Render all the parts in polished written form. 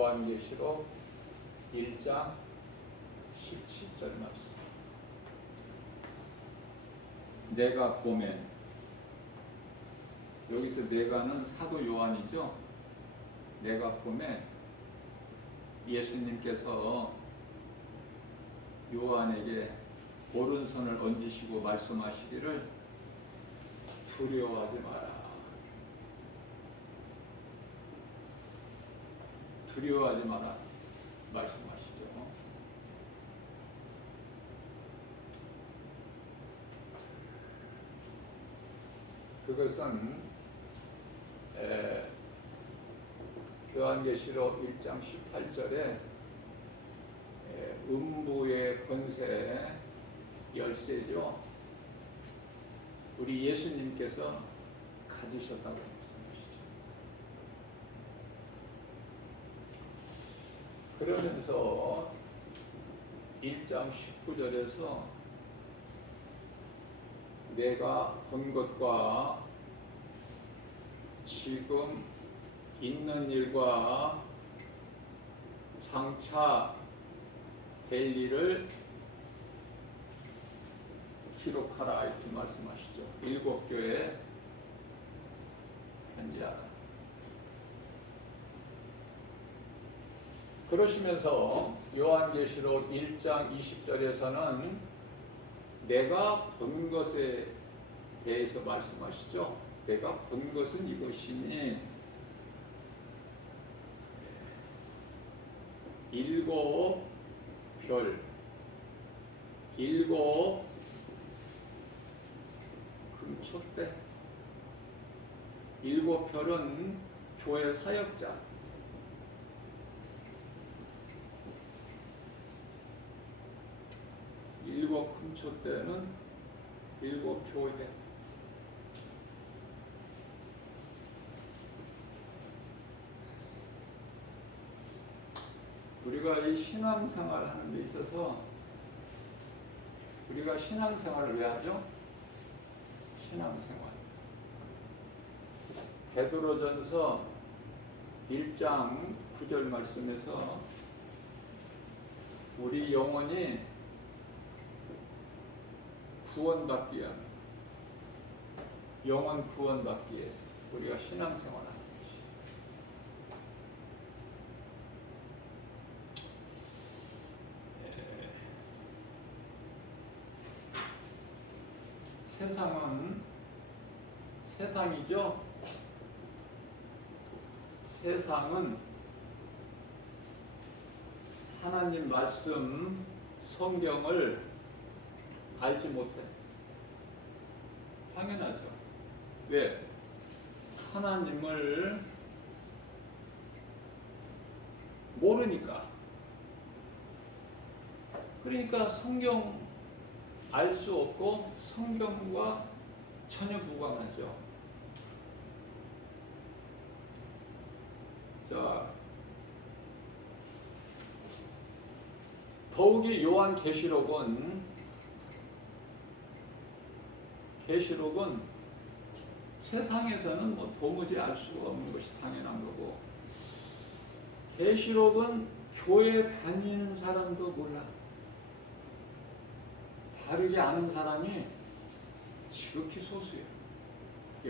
요한계시록 1장 17절 말씀. 내가 보면, 여기서 내가는 사도 요한이죠. 내가 보면 예수님께서 요한에게 오른손을 얹으시고 말씀하시기를 두려워하지 마라. 두려워하지 마라 말씀하시죠. 그것은 요한계시록 1장 18절에 음부의 권세 열쇠죠. 우리 예수님께서 가지셨다고 말씀하시죠. 그러면서 1장 19절에서 내가 본 것과 지금 있는 일과 장차 될 일을 기록하라 이렇게 말씀하시죠. 7교회에 편지하라. 그러시면서 요한계시록 1장 20절에서는 내가 본 것에 대해서 말씀하시죠. 내가 본 것은 이것이니 7 별, 7 금촛대, 7 별은 교회 사역자, 7 금촛대는 7 교회. 우리가 이 신앙생활 하는 데 있어서 우리가 신앙생활을 왜 하죠? 신앙생활. 베드로전서 1장 9절 말씀에서 우리 영혼이 구원받기 위한, 영혼 구원받기 위해서 우리가 신앙생활을 하는 것이. 세상은 세상이죠. 세상은 하나님 말씀 성경을 알지 못해. 당연하죠. 왜? 하나님을 모르니까. 그러니까 성경 알 수 없고 성경과 전혀 무관하죠. 자, 더욱이 요한계시록은 세상에서는 뭐 도무지 알 수가 없는 것이 당연한 거고, 계시록은 교회 다니는 사람도 몰라. 다르게 아는 사람이 지극히 소수예요.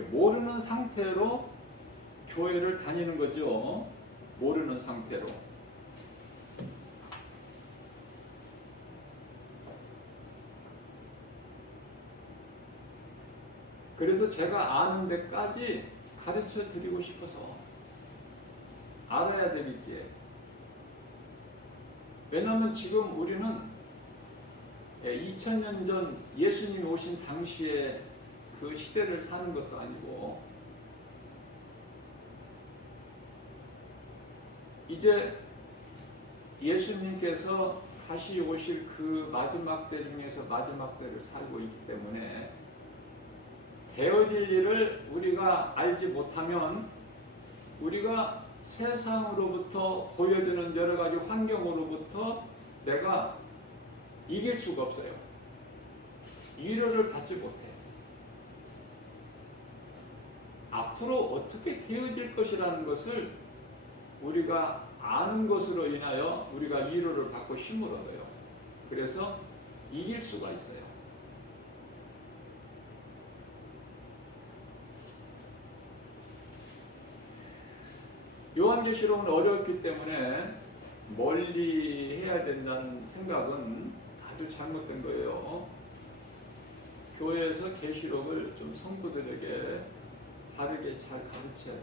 모르는 상태로 교회를 다니는 거죠. 모르는 상태로. 그래서 제가 아는 데까지 가르쳐 드리고 싶어서 알아야 되겠기에. 왜냐하면 지금 우리는 2000년 전 예수님이 오신 당시에 그 시대를 사는 것도 아니고, 이제 예수님께서 다시 오실 그 마지막 때 중에서 마지막 때를 살고 있기 때문에 되어질 일을 우리가 알지 못하면 우리가 세상으로부터 보여주는 여러 가지 환경으로부터 내가 이길 수가 없어요. 위로를 받지 못해. 앞으로 어떻게 되어질 것이라는 것을 우리가 아는 것으로 인하여 우리가 위로를 받고 힘을 얻어요. 그래서 이길 수가 있어요. 요한계시록은 어렵기 때문에 멀리 해야 된다는 생각은 아주 잘못된 거예요. 교회에서 계시록을 좀 성도들에게 바르게 잘 가르쳐야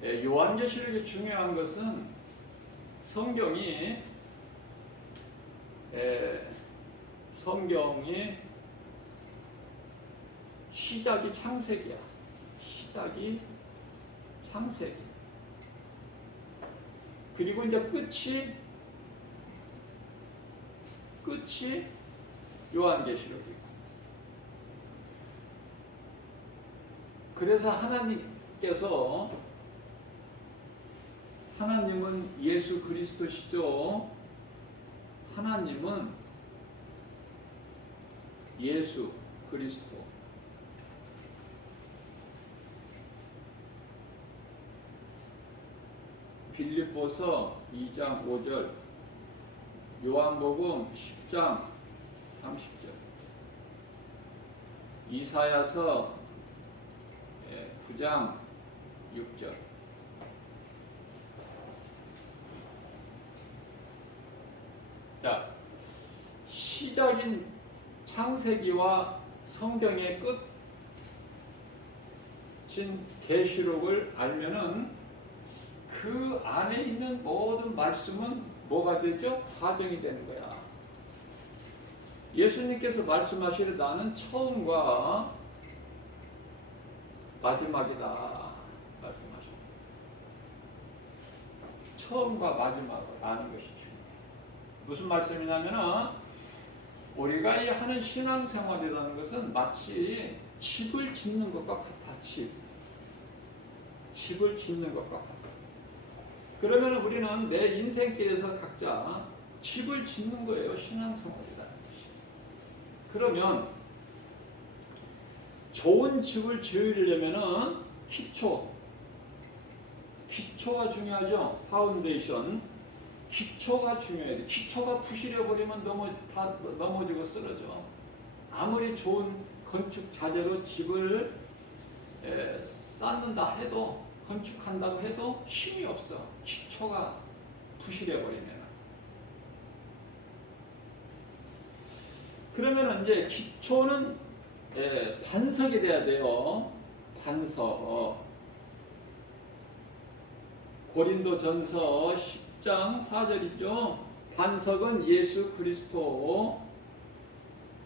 되죠. 요한계시록이 중요한 것은 성경이 시작이 창세기야. 시작이 창세기. 그리고 이제 끝이 요한계시록이고. 그래서 하나님은 예수 그리스도시죠. 하나님은 예수 그리스도. 빌립보서 2장 5절, 요한복음 10장 30절, 이사야서 9장 6절. 자, 시작인 창세기와 성경의 끝인 계시록을 알면은 그 안에 있는 모든 말씀은 뭐가 되죠? 과정이 되는 거야. 예수님께서 말씀하시되 나는 처음과 마지막이다 말씀하십니다. 처음과 마지막을 아는 것이 중요해요. 무슨 말씀이냐면은 우리가 이 하는 신앙생활이라는 것은 마치 집을 짓는 것과 같아. 집을 짓는 것과 같아. 그러면 우리는 내 인생길에서 각자 집을 짓는 거예요. 신앙생활이라는 것이. 그러면 좋은 집을 지으려면은 기초가 중요하죠. 파운데이션. 기초가 중요해요. 기초가 부실해버리면 다 넘어지고 쓰러져. 아무리 좋은 건축 자재로 집을 쌓는다 해도, 건축한다고 해도 힘이 없어. 기초가 부실해버리면. 그러면 이제 기초는 반석이 돼야 돼요. 반석. 고린도전서 10장 4절이죠. 반석은 예수 그리스도.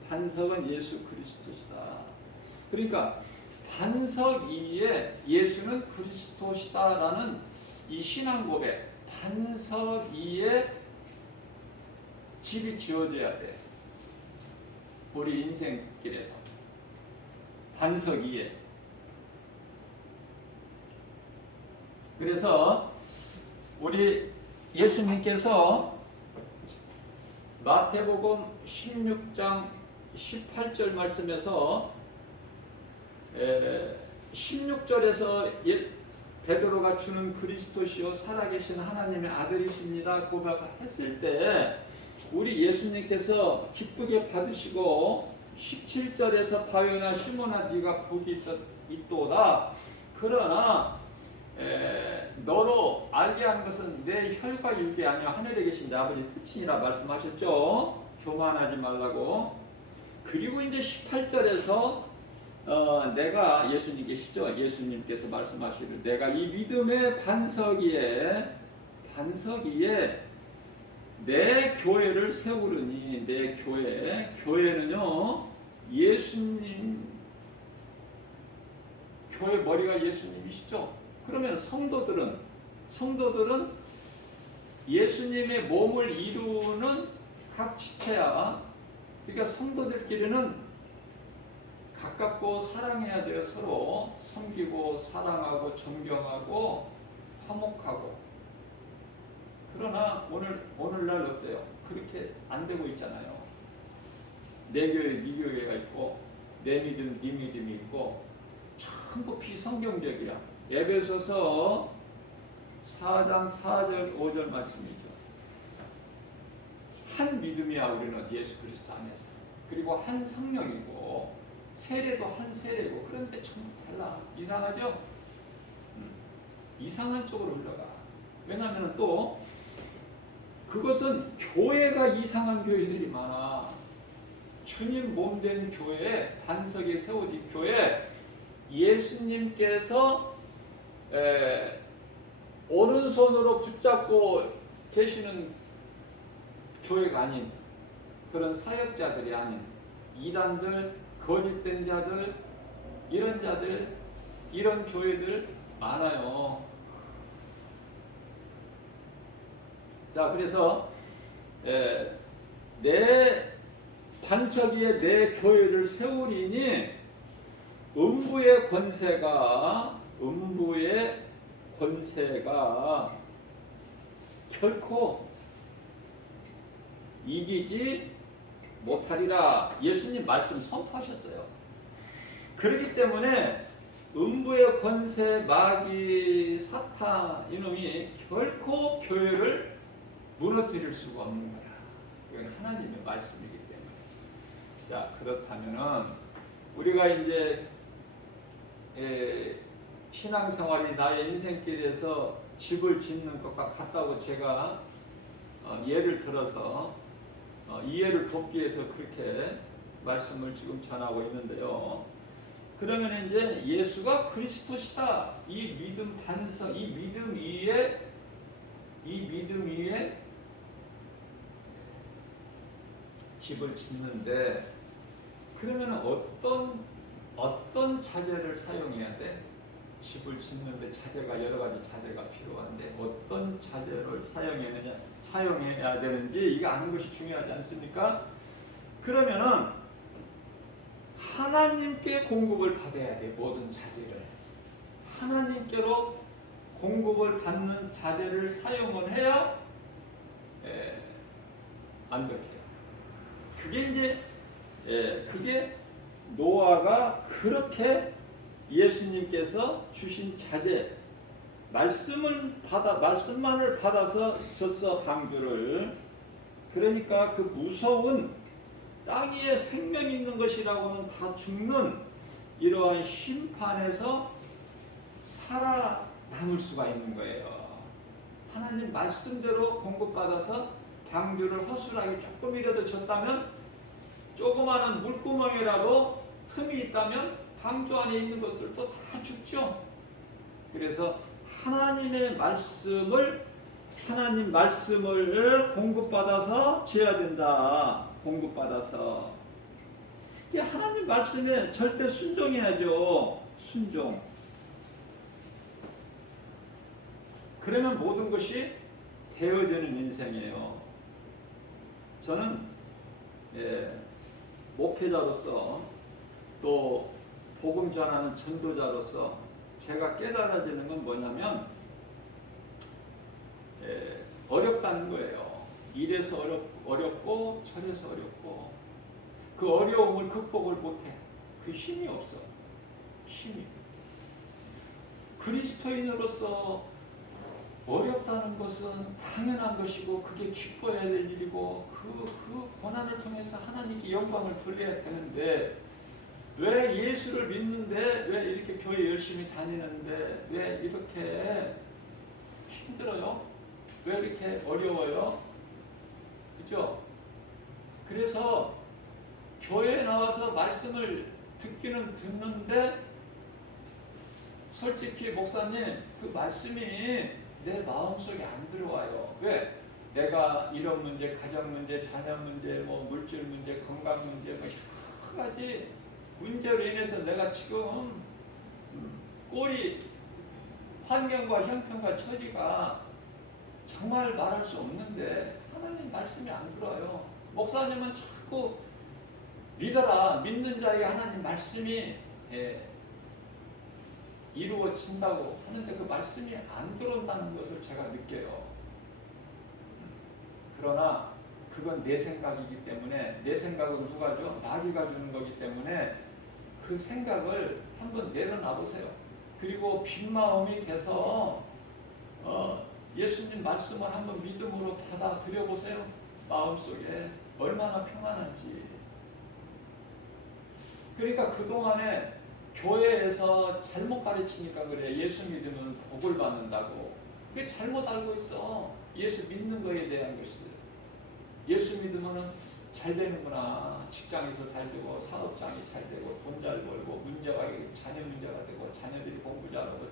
반석은 예수 그리스도시다. 그러니까 반석 위에 예수는 그리스도시다라는 이 신앙 고백, 반석 위에 집이 지어져야 돼. 우리 인생길에서 반석 위에. 그래서 우리 예수님께서 마태복음 16장 18절 말씀에서 16절에서 베드로가 주는 그리스도시요 살아계신 하나님의 아들이십니다 고백했을 때 우리 예수님께서 기쁘게 받으시고 17절에서 바요나 시몬아 네가 복이 있도다. 그러나 너로 알게 하는 것은 내 혈과 육이 아니라 하늘에 계신 내 아버지 뜻이니라 말씀하셨죠. 교만하지 말라고. 그리고 이제 18절에서 내가 예수님 계시죠. 예수님께서 말씀하시기를 내가 이 믿음의 반석 위에 내 교회를 세우르니. 내 교회는요 예수님, 교회 머리가 예수님이시죠. 그러면 성도들은 예수님의 몸을 이루는 각 지체야. 그러니까 성도들끼리는 가깝고 사랑해야 돼요. 서로 섬기고 사랑하고 존경하고 화목하고. 그러나 오늘날 어때요? 그렇게 안 되고 있잖아요. 내 교회 네 교회가 있고 내 믿음 네 믿음이 있고 전부 비성경적이야. 에베소서 4장 4절 5절 말씀이죠. 한 믿음이야. 우리는 예수 그리스도 안에서. 그리고 한 성령이고 세례도 한 세례고. 그런데 전부 달라. 이상하죠? 이상한 쪽으로 흘러가. 왜냐하면 또 그것은 교회가 이상한 교회들이 많아. 주님 몸된 교회에 반석에 세워진 교회, 예수님께서 오른손으로 붙잡고 계시는 교회가 아닌 그런 사역자들이 아닌 이단들, 거짓된 자들, 이런 자들, 이런 교회들 많아요. 자, 그래서 내 반석 위에 내 교회를 세우리니 음부의 권세가 결코 이기지 못하리라. 예수님 말씀 선포하셨어요. 그렇기 때문에 음부의 권세, 마귀, 사탄 이놈이 결코 교회를 무너뜨릴 수가 없는 거야. 이건 하나님의 말씀이기 때문에. 자, 그렇다면은 우리가 이제 신앙생활이 나의 인생길에서 집을 짓는 것과 같다고 제가 예를 들어서 이해를 돕기 위해서 그렇게 말씀을 지금 전하고 있는데요. 그러면 이제 예수가 그리스도시다. 이 믿음 반석, 이 믿음 위에 집을 짓는데, 그러면 어떤 자재를 사용해야 돼? 집을 짓는데 자재가 여러 가지 자재가 필요한데 어떤 자재를 사용해야 되는지 이게 아는 것이 중요하지 않습니까? 그러면은 하나님께 공급을 받아야 돼. 모든 자재를 하나님께로 공급을 받는 자재를 사용을 해야 완벽해요. 그게 노아가 그렇게 예수님께서 주신 자재, 말씀만을 받아서 줬어, 방주를. 그러니까 그 무서운 땅 위에 생명 있는 것이라고는 다 죽는 이러한 심판에서 살아남을 수가 있는 거예요. 하나님 말씀대로 공급받아서 방주를 허술하게 조금이라도 줬다면, 조그마한 물구멍이라도 틈이 있다면 방주 안에 있는 것들도 다 죽죠. 그래서 하나님 말씀을 공급받아서 지어야 된다. 공급받아서. 이 하나님 말씀에 절대 순종해야죠. 순종. 그러면 모든 것이 되어지는 인생이에요. 저는 목회자로서 또 복음 전하는 전도자로서 제가 깨달아지는 건 뭐냐면 어렵다는 거예요. 이래서 어렵고 저래서 어렵고 그 어려움을 극복을 못해. 그 힘이 없어. 힘이. 그리스도인으로서 어렵다는 것은 당연한 것이고 그게 기뻐해야 될 일이고 그 고난을 통해서 하나님께 영광을 돌려야 되는데, 왜 예수를 믿는데 왜 이렇게 교회 열심히 다니는데 왜 이렇게 힘들어요? 왜 이렇게 어려워요? 그죠? 그래서 교회에 나와서 말씀을 듣기는 듣는데 솔직히 목사님 그 말씀이 내 마음속에 안 들어와요. 왜? 내가 이런 문제, 가정 문제, 자녀 문제, 뭐 물질 문제, 건강 문제, 뭐 여러 가지 문제로 인해서 내가 지금 꼴이 환경과 형편과 처지가 정말 말할 수 없는데 하나님 말씀이 안 들어요. 목사님은 자꾸 믿어라. 믿는 자에게 하나님 말씀이 이루어진다고 하는데 그 말씀이 안 들어온다는 것을 제가 느껴요. 그러나 그건 내 생각이기 때문에, 내 생각은 누가 줘? 마귀가 주는 거기 때문에 그 생각을 한번 내려놔 보세요. 그리고 빈 마음이 돼서 예수님 말씀을 한번 믿음으로 받아들여 보세요. 마음속에 얼마나 평안한지. 그러니까 그동안에 교회에서 잘못 가르치니까 그래. 예수 믿으면 복을 받는다고. 그게 잘못 알고 있어. 예수 믿는 거에 대한 것이. 예수 믿으면 잘 되는구나. 직장에서 잘 되고 사업장이 잘 되고 돈 잘 벌고 자녀 문제가 되고 자녀들이 공부 잘하고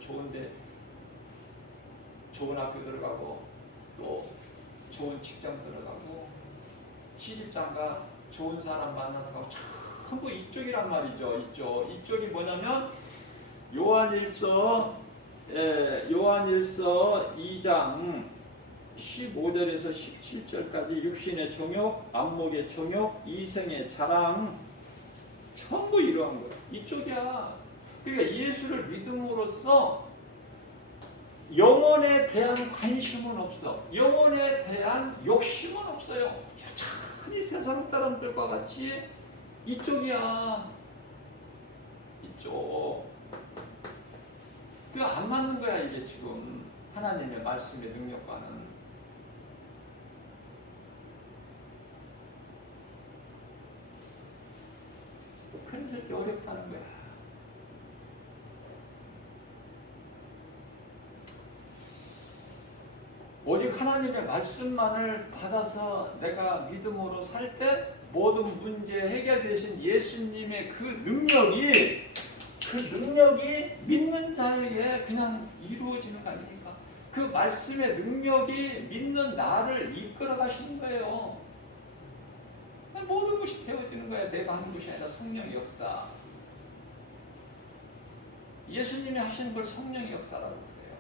좋은 학교 들어가고 또 좋은 직장 들어가고 시집장가 좋은 사람 만나서 가고 전부 이쪽이란 말이죠. 이쪽이 뭐냐면 요한일서 2장 15절에서 17절까지 육신의 정욕, 안목의 정욕, 이생의 자랑 전부 이러한 거야. 이쪽이야. 그러니까 예수를 믿음으로써 영혼에 대한 관심은 없어. 영혼에 대한 욕심은 없어요. 여전히 세상 사람들과 같이 이쪽이야. 이쪽. 그거 안 맞는 거야 이게 지금 하나님의 말씀의 능력과는. 그래서 이렇게 어렵다는 거야. 오직 하나님의 말씀만을 받아서 내가 믿음으로 살 때 모든 문제 해결되신 예수님의 그 능력이 믿는 자에게 그냥 이루어지는 거 아닙니까? 그 말씀의 능력이 믿는 나를 이끌어 가시는 거예요. 모든 것이 되어지는 거야. 내가 하는 것이 아니라 성령의 역사. 예수님이 하시는 걸 성령의 역사라고 그래요.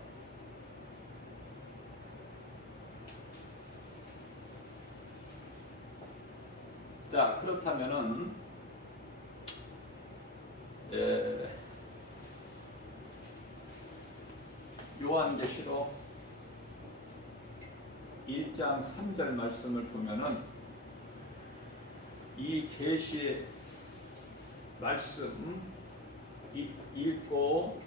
자, 그렇다면은 요한계시록 1장 3절 말씀을 보면은 이 계시의 말씀 읽고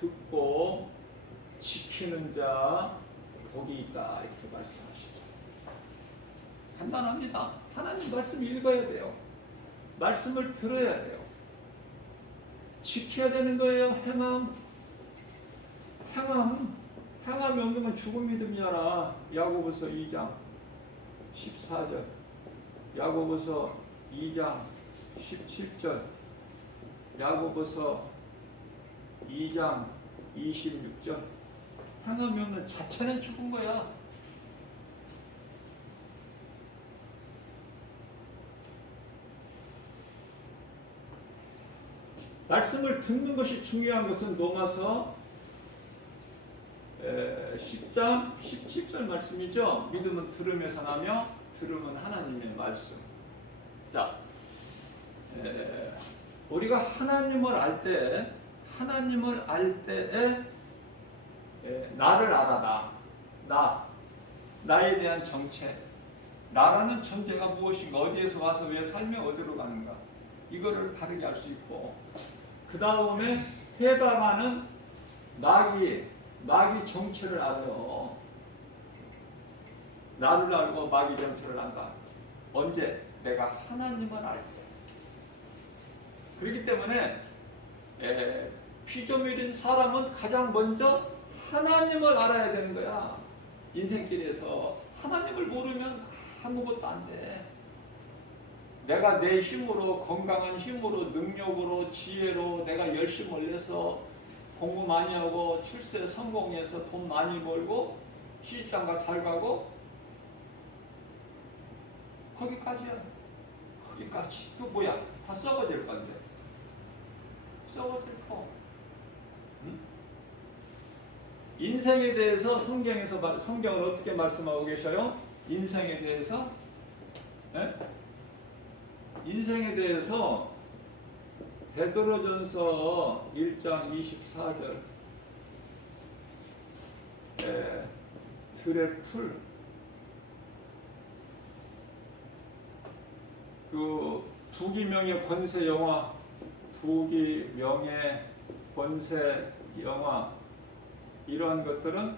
듣고 지키는 자 복이 있다 이렇게 말씀하시죠. 간단합니다. 하나님 말씀 읽어야 돼요. 말씀을 들어야 돼요. 지켜야 되는 거예요. 행함이 없는 건 죽은 믿음이잖아. 야고보서 2장 14절, 야고보서 2장 17절, 야고보서 2장 26절. 행함이 없는 자체는 죽은 거야. 말씀을 듣는 것이 중요한 것은 로마서 10장 17절 말씀이죠. 믿음은 들음에서 나며 들음은 하나님의 말씀. 자, 우리가 하나님을 알 때에 나를 알아라. 나에 대한 정체. 나라는 존재가 무엇인가, 어디에서 와서 왜 살며 어디로 가는가, 이거를 바르게 알 수 있고, 그 다음에 해당하는 마귀 정체를 알아요. 나를 알고 마귀 정체를 안다. 언제? 내가 하나님을 알 때. 그렇기 때문에 피조물인 사람은 가장 먼저 하나님을 알아야 되는 거야. 인생길에서 하나님을 모르면 아무것도 안 돼. 내가 내 힘으로, 건강한 힘으로, 능력으로, 지혜로 내가 열심을 내서 공부 많이 하고 출세 성공해서 돈 많이 벌고 시집장가 잘 가고, 거기까지야. 거기까지. 그 뭐야? 다 썩어질 건데. 썩어질 거. 응? 인생에 대해서 성경은 어떻게 말씀하고 계셔요? 인생에 대해서? 네? 인생에 대해서 베드로전서 1장 24절 들의 풀, 그 부귀명예 권세 영화 부귀, 명예, 권세, 영화 이러한 것들은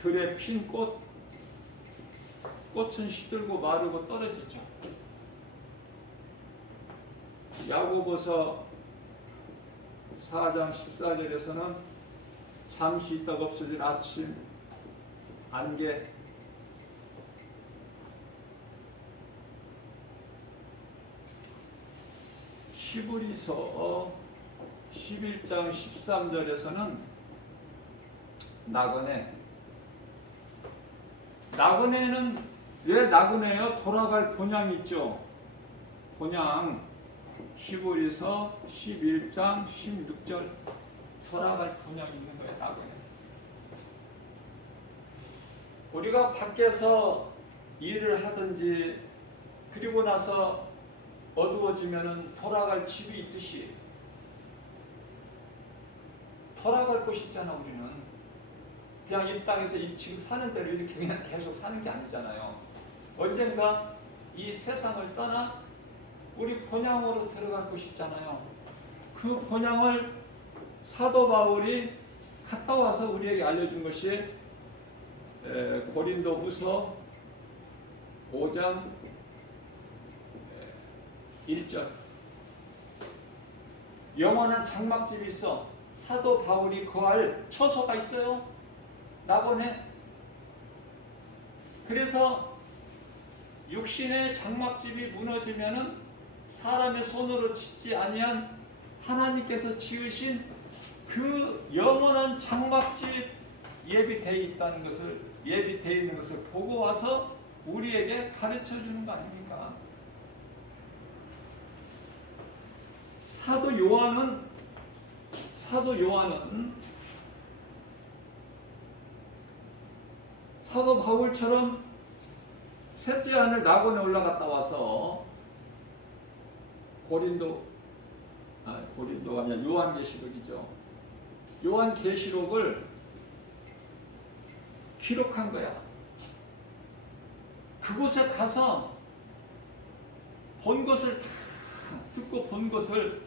들에 핀 꽃은 시들고 마르고 떨어지죠. 야고보서 4장 14절에서는 잠시 있다가 없어질 아침 안개, 히브리서 11장 13절에서는 나그네는 왜 나그네요? 돌아갈 본향이 있죠. 본향. 히브리서 11장 16절 돌아갈 본향이 있는 거예요. 나그네. 우리가 밖에서 일을 하든지 그리고 나서 어두워지면은 돌아갈 집이 있듯이 돌아갈 곳이 있잖아. 우리는 그냥 이 땅에서 지금 사는 대로 이렇게 그냥 계속 사는 게 아니잖아요. 언젠가 이 세상을 떠나 우리 본향으로 들어갈 곳이 있잖아요. 그 본향을 사도 바울이 갔다 와서 우리에게 알려준 것이 고린도후서 5장 1절. 영원한 장막집이 있어. 사도 바울이 거할 처소가 있어요. 나보네. 그래서 육신의 장막집이 무너지면은 사람의 손으로 짓지 아니한 하나님께서 지으신 그 영원한 장막집 예비되어 있다는 것을, 예비되어 있는 것을 보고 와서 우리에게 가르쳐 주는 거 아닙니까? 사도 요한은 사도 바울처럼 셋째 하늘 낙원에 올라갔다 와서 고린도가 아니라 요한계시록이죠. 요한계시록을 기록한 거야. 그곳에 가서 본 것을 다 듣고 본 것을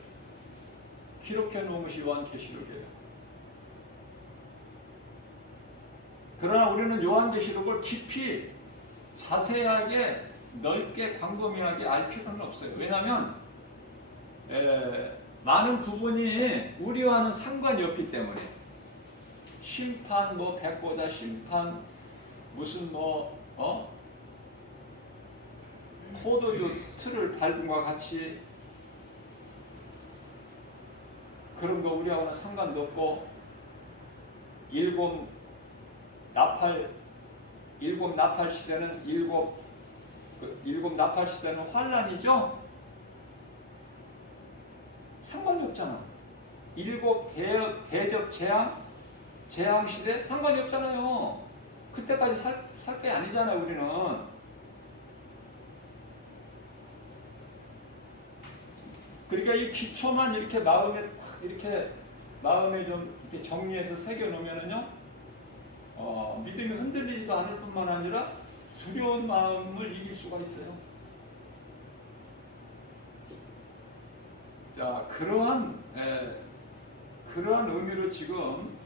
기록해 놓은 것이 요한계시록이에요. 그러나 우리는 요한계시록을 깊이 자세하게 넓게 광범위하게 알 필요는 없어요. 왜냐하면 많은 부분이 우리와는 상관이 없기 때문에 심판, 백보자 심판, 무슨 포도주 틀을 밟음과 같이 그런 거 우리하고는 상관도 없고 일곱 나팔 시대는 일곱 나팔 시대는 환란이죠. 상관이 없잖아. 일곱 대접 재앙 시대 상관이 없잖아요. 그때까지 살 게 아니잖아요. 우리는. 그러니까 이 기초만 이렇게 마음에 좀 이렇게 정리해서 새겨 놓으면은요, 믿음이 흔들리지도 않을 뿐만 아니라 두려운 마음을 이길 수가 있어요. 자, 그러한 의미로 지금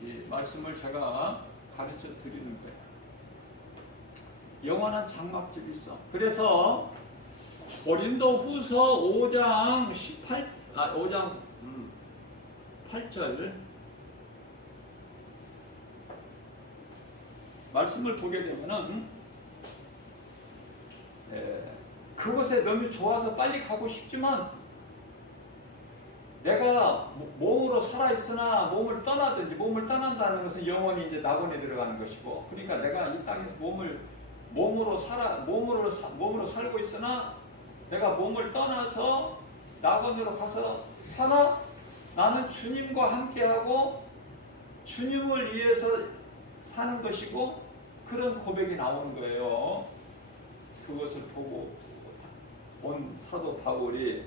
이 말씀을 제가 가르쳐 드리는 거예요. 영원한 장막집이 있어. 그래서 고린도후서 5장 8절 말씀을 보게 되면은 그곳에 너무 좋아서 빨리 가고 싶지만 내가 몸으로 살아있으나 몸을 떠난다는 것은 영원히 이제 낙원에 들어가는 것이고, 그러니까 내가 이 땅에서 몸으로 살고 있으나 내가 몸을 떠나서 낙원으로 가서 사나 나는 주님과 함께하고 주님을 위해서 사는 것이고, 그런 고백이 나오는 거예요. 그것을 보고 온 사도 바울이.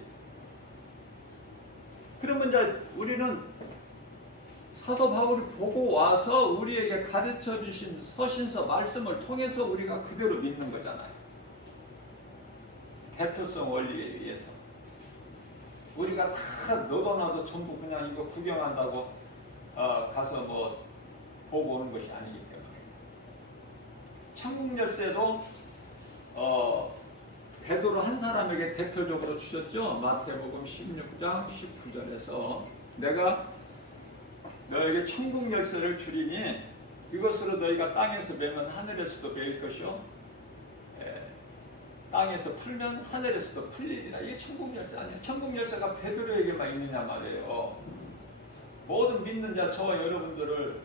그러면 이제 우리는 사도 바울이 보고 와서 우리에게 가르쳐 주신 서신서 말씀을 통해서 우리가 그대로 믿는 거잖아요. 대표성 원리에 의해서. 우리가 다 너도 나도 전부 그냥 이거 구경한다고 가서 뭐 보고 오는 것이 아니기 때문에 천국 열쇠도 베드로 한 사람에게 대표적으로 주셨죠. 마태복음 16장 19절에서 내가 너에게 천국 열쇠를 주리니 이것으로 너희가 땅에서 매면 하늘에서도 매일 것이요 땅에서 풀면 하늘에서도 풀리리라. 이게 천국 열쇠 아니에요. 천국 열쇠가 베드로에게만 있느냐 말이에요. 모든 믿는 자, 저와 여러분들을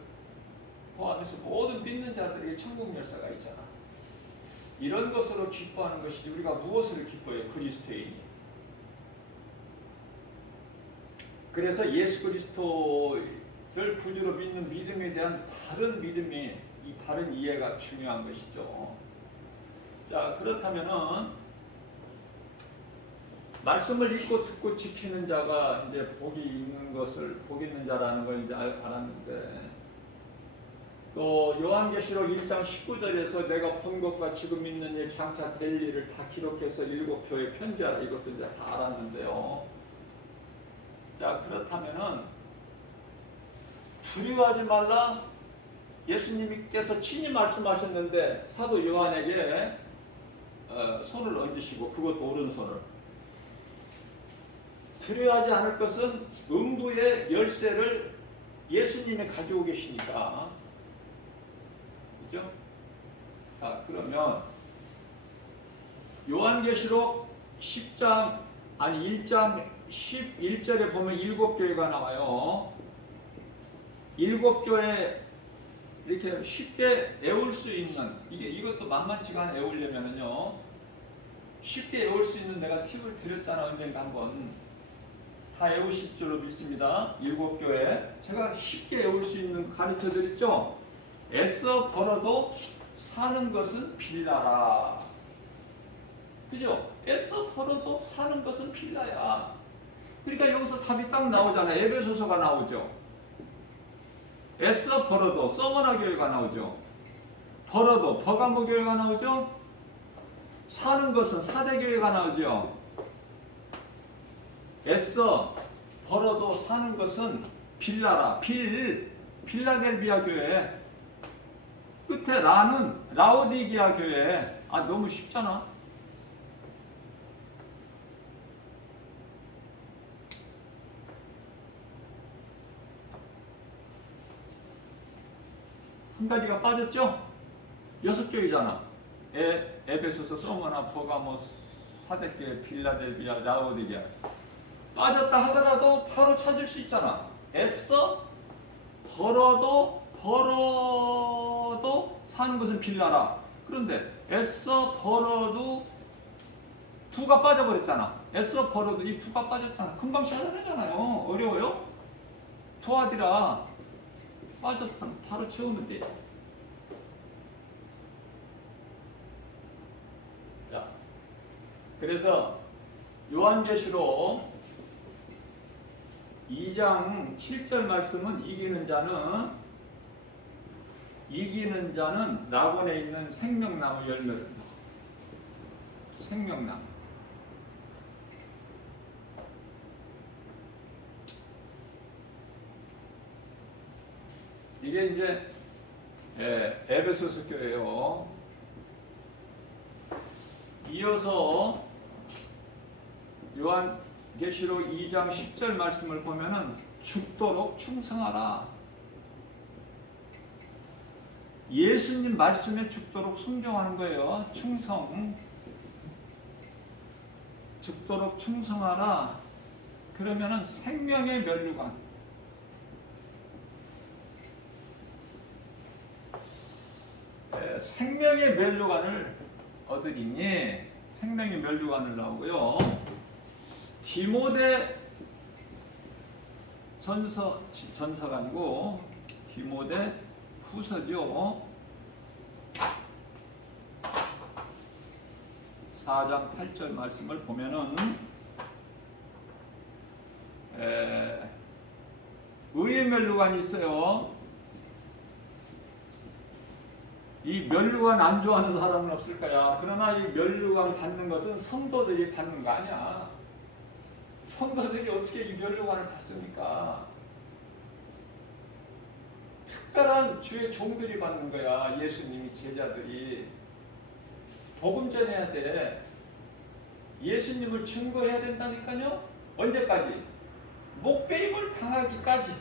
포함해서 모든 믿는 자들에게 천국 열쇠가 있잖아. 이런 것으로 기뻐하는 것이지 우리가 무엇을 기뻐해요? 그리스도인이. 그래서 예수 그리스도를 구주로 믿는 믿음에 대한 바른 믿음이, 이 바른 이해가 중요한 것이죠. 자, 그렇다면은 말씀을 읽고 듣고 지키는 자가 이제 복이 있는 것을, 복 있는 자라는 걸 이제 알았는데, 또 요한계시록 1장 19절에서 내가 본 것과 지금 있는 일, 장차 될 일을 다 기록해서 7교회에 편지하라. 이것도 이제 다 알았는데요. 자, 그렇다면은 두려워하지 말라. 예수님께서 친히 말씀하셨는데 사도 요한에게 손을 얹으시고, 그것도 오른손을. 두려워하지 않을 것은 음부의 열쇠를 예수님이 가지고 계시니까. 그죠? 자, 그러면 요한계시록 1장 11절에 보면 7교회가 나와요. 7교회 이렇게 쉽게 외울 수 있는, 이것도 만만치가 않아. 외우려면은요, 쉽게 외울 수 있는 내가 팁을 드렸잖아. 언젠가 한번. 다 외우실 줄로 믿습니다. 7교회 제가 쉽게 외울 수 있는 가르쳐 드렸죠. 애써 벌어도 사는 것은 빌라라. 그죠? 애써 벌어도 사는 것은 빌라야. 그러니까 여기서 답이 딱 나오잖아요. 에베소서가 나오죠. 애써 벌어도 서머나 교회가 나오죠. 벌어도 버가모 교회가 나오죠. 사는 것은 사대 교회가 나오죠. 애써 벌어도 사는 것은 빌라라. 빌라델비아 교회. 끝에 라는 라오디게아 교회. 너무 쉽잖아. 한 가지가 빠졌죠? 6교회잖아. 에베소서, 서머나, 버가모, 사대교회, 빌라델비아, 라오디게아. 빠졌다 하더라도 바로 찾을 수 있잖아. 애써 벌어도 사는 것은 빌라라. 그런데 애써 벌어도 두가 빠져버렸잖아. 애써 벌어도 이 두가 빠졌잖아. 금방 찾아내잖아요. 어려워요? 도와드라. 빠졌다 바로 채우면 돼. 자, 그래서 요한계시록 2장 7절 말씀은 이기는 자는 낙원에 있는 생명나무 열매를. 생명나무. 이게 이제 에베소서 교회요. 이어서 요한계시록 2장 10절 말씀을 보면은 죽도록 충성하라. 예수님 말씀에 죽도록 순종하는 거예요. 충성. 죽도록 충성하라. 그러면은 생명의 면류관. 생명의 면류관을 얻으리니, 생명의 면류관을 나오고요. 디모데 전서가 아니고 디모데 후서죠. 4장 8절 말씀을 보면은 의의 면류관이 있어요. 이 면류관 안 좋아하는 사람은 없을 거야. 그러나 이 면류관 받는 것은 성도들이 받는 거 아니야. 성도들이 어떻게 이 면류관을 받습니까? 특별한 주의 종들이 받는 거야. 예수님이 제자들이. 복음 전해야 돼. 예수님을 증거해야 된다니까요. 언제까지? 목배임을 당하기까지.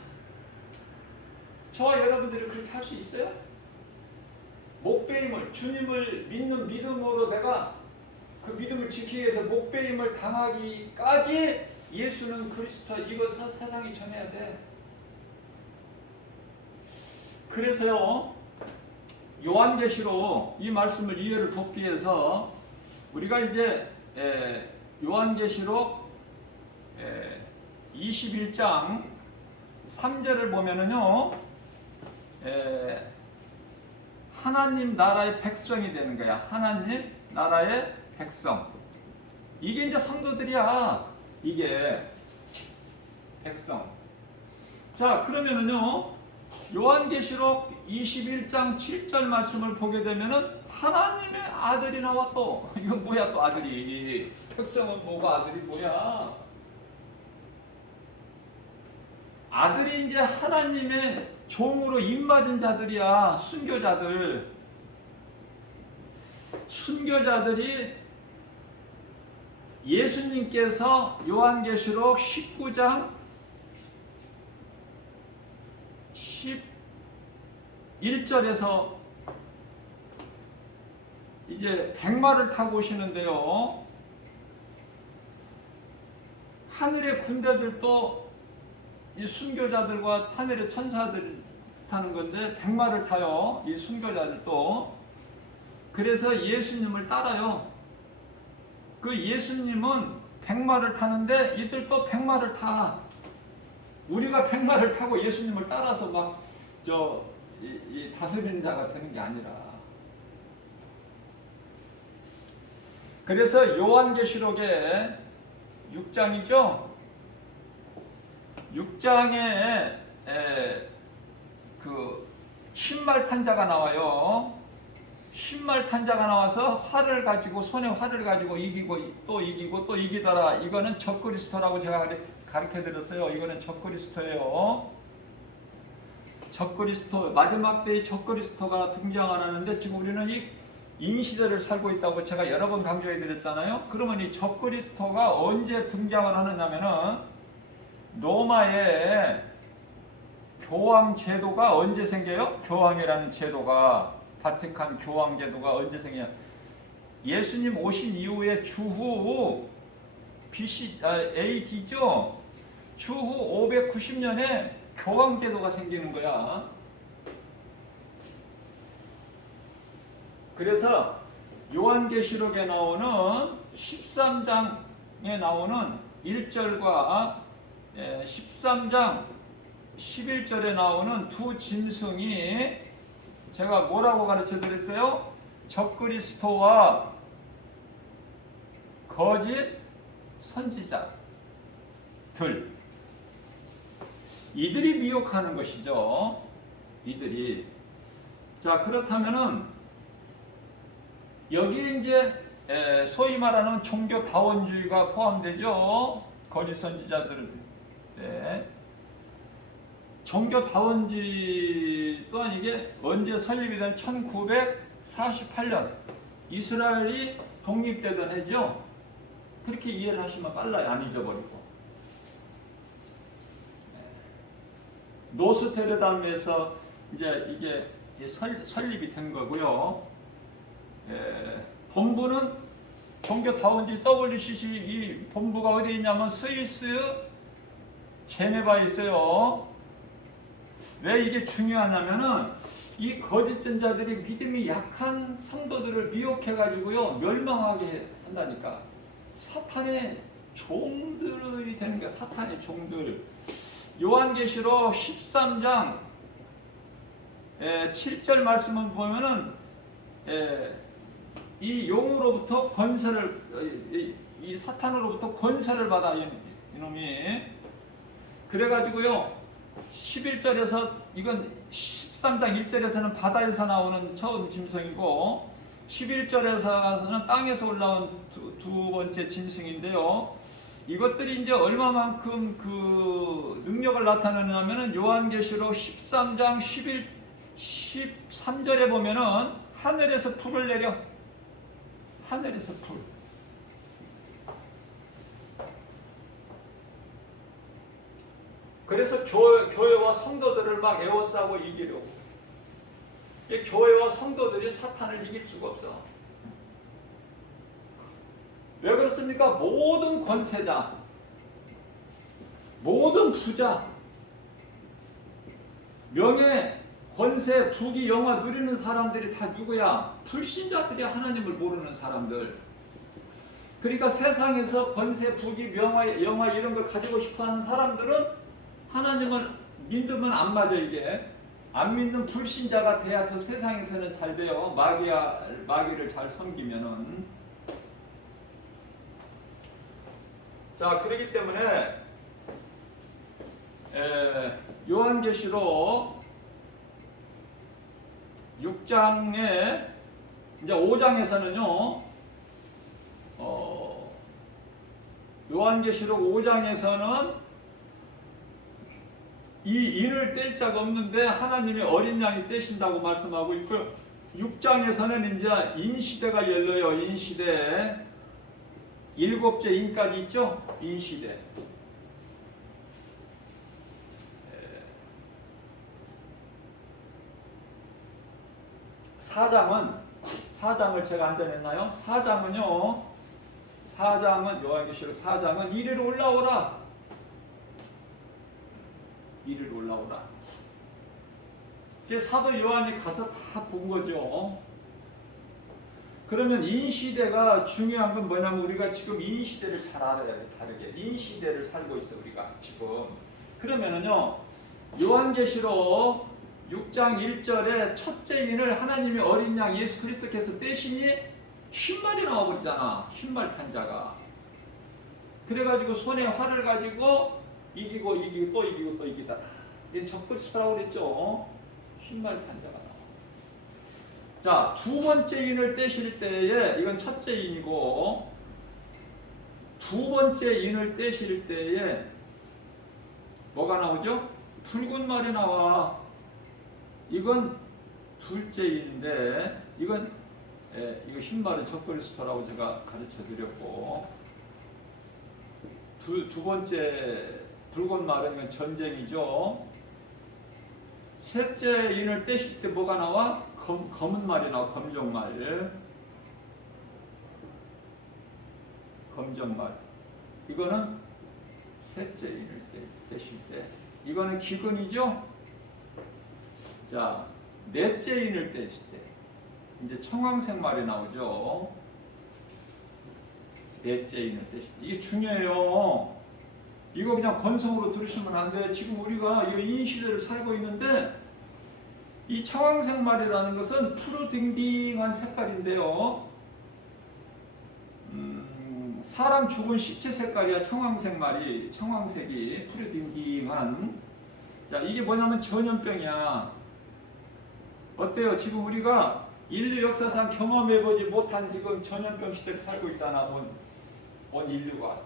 저와 여러분들이 그렇게 할 수 있어요? 목배임을, 주님을 믿는 믿음으로 내가 그 믿음을 지키기 위해서 목배임을 당하기까지 예수는 그리스도, 이거 세상이 전해야 돼. 그래서요, 요한계시록 이 말씀을 이해를 돕기 위해서 우리가 이제 요한계시록 21장 3절을 보면은요, 하나님 나라의 백성이 되는 거야. 하나님 나라의 백성. 이게 이제 성도들이야. 이게 백성. 자, 그러면은요, 요한계시록 21장 7절 말씀을 보게 되면은 하나님의 아들이 나와. 또 이건 뭐야? 또 아들이. 백성은 뭐고 아들이 뭐야? 아들이 이제 하나님의 종으로 입맞은 자들이야. 순교자들. 순교자들이 예수님께서 요한계시록 19장 11절에서 이제 백마를 타고 오시는데요. 하늘의 군대들도 이 순교자들과 하늘의 천사들 타는 건데 백마를 타요. 이 순교자들도. 그래서 예수님을 따라요. 그 예수님은 백마를 타는데 이들도 백마를 타. 우리가 백마를 타고 예수님을 따라서 막 이 다스리는 자가 되는 게 아니라. 그래서 요한계시록의 6장이죠. 6장에 그 신말 탄 자가 나와요. 신말 탄 자가 나와서 활을 가지고, 손에 활을 가지고 이기고 또 이기고 또 이기더라. 이거는 적그리스도라고 제가 가르쳐 드렸어요. 이거는 적그리스도예요. 적그리스도, 마지막 때의 적그리스도가 등장하는데 지금 우리는 이 인시대를 살고 있다고 제가 여러 번 강조해 드렸잖아요. 그러면 이 적그리스도가 언제 등장을 하느냐면은 로마의 교황 제도가 언제 생겨요? 교황이라는 제도가, 바티칸 교황 제도가 언제 생겨요? 예수님 오신 이후에 주후 AD죠. 주후 590년에 교황 제도가 생기는 거야. 그래서 요한계시록에 나오는 13장에 나오는 1절과 13장 11절에 나오는 두 짐승이 제가 뭐라고 가르쳐 드렸어요? 적그리스도와 거짓 선지자들, 이들이 미혹하는 것이죠. 이들이. 자, 그렇다면은 여기에 이제 소위 말하는 종교다원주의가 포함되죠. 거짓 선지자들. 네. 종교다원주의 또한 이게 언제 설립이 된 1948년 이스라엘이 독립되던 해죠. 그렇게 이해를 하시면 빨라요. 안 잊어버리고. 노스테르담에서 이제 이게 설립이 된 거고요. 본부는 종교다원주의 WCC 이 본부가 어디 있냐면 스위스 제네바에 있어요. 왜 이게 중요하냐면은 이 거짓 전자들이 믿음이 약한 성도들을 미혹해가지고요 멸망하게 한다니까. 사탄의 종들이 되는 거야. 사탄의 종들. 요한계시록 13장 7절 말씀을 보면은 이 용으로부터 권세를, 이 사탄으로부터 권세를 받아 이놈이. 그래가지고요 11절에서 이건 13장 1절에서는 바다에서 나오는 처음 짐승이고 11절에서는 땅에서 올라온 두 번째 짐승인데요. 이것들이 이제 얼마만큼 그 능력을 나타내냐면은 요한계시록 13장 13절에 보면은 하늘에서 불을 내려. 하늘에서 불. 그래서 교회와 성도들을 막 에워싸고 이기려고. 이 교회와 성도들이 사탄을 이길 수가 없어. 왜 그렇습니까? 모든 권세자, 모든 부자, 명예, 권세, 부귀, 영화 누리는 사람들이 다 누구야? 불신자들이 하나님을 모르는 사람들. 그러니까 세상에서 권세, 부귀, 영화 이런 걸 가지고 싶어하는 사람들은 하나님을 믿으면 안 맞아. 이게 안 믿는 불신자가 돼야 더 세상에서는 잘 돼요. 마귀를 잘 섬기면은. 자, 그렇기 때문에 요한계시록 6장에 이제 5장에서는요. 요한계시록 5장에서는 이 인을 뗄 자가 없는데 하나님이 어린 양이 떼신다고 말씀하고 있고요. 6장에서는 이제 인시대가 열려요. 인시대. 7째 인까지 있죠? 인시대. 4장을 제가 안 전했나요? 4장은 요한계시록 4장은 이리로 올라오라. 이리로 올라오라. 사도 요한이 가서 다 본 거죠. 그러면 인시대가 중요한 건 뭐냐면 우리가 지금 인시대를 잘 알아야 돼. 다르게. 인시대를 살고 있어 우리가 지금. 그러면은요. 요한계시록 6장 1절에 첫째 인을 하나님이 어린 양 예수 그리스도께서 떼시니 흰말이 나와버리잖아. 흰말 판자가. 그래가지고 손에 활을 가지고 이기고 또 이기고 또 이기다. 이게 적그리스도라고 그랬죠. 흰말 판자가 나와. 자, 두 번째 인을 떼실 때에 이건 첫째 인이고 두 번째 인을 떼실 때에 뭐가 나오죠? 붉은 말이 나와. 이건 둘째 인인데 이거 흰말은 적그리스도라고 제가 가르쳐 드렸고 두 번째 붉은 말은 전쟁이죠. 셋째 인을 떼실 때 뭐가 나와? 검은 말이 나와. 검정말. 검정말. 이거는 셋째 인을 떼실 때. 이거는 기근이죠. 자, 넷째 인을 떼실 때 이제 청황색 말이 나오죠. 넷째 인을 떼실 때. 이게 중요해요. 이거 그냥 건성으로 들으시면 안 돼. 지금 우리가 이 인시대를 살고 있는데 이 청황색 말이라는 것은 푸르딩딩한 색깔인데요. 사람 죽은 시체 색깔이야. 청황색 말이. 청황색이 푸르딩딩한. 자, 이게 뭐냐면 전염병이야. 어때요? 지금 우리가 인류 역사상 경험해보지 못한 지금 전염병 시대를 살고 있잖아. 온 인류가.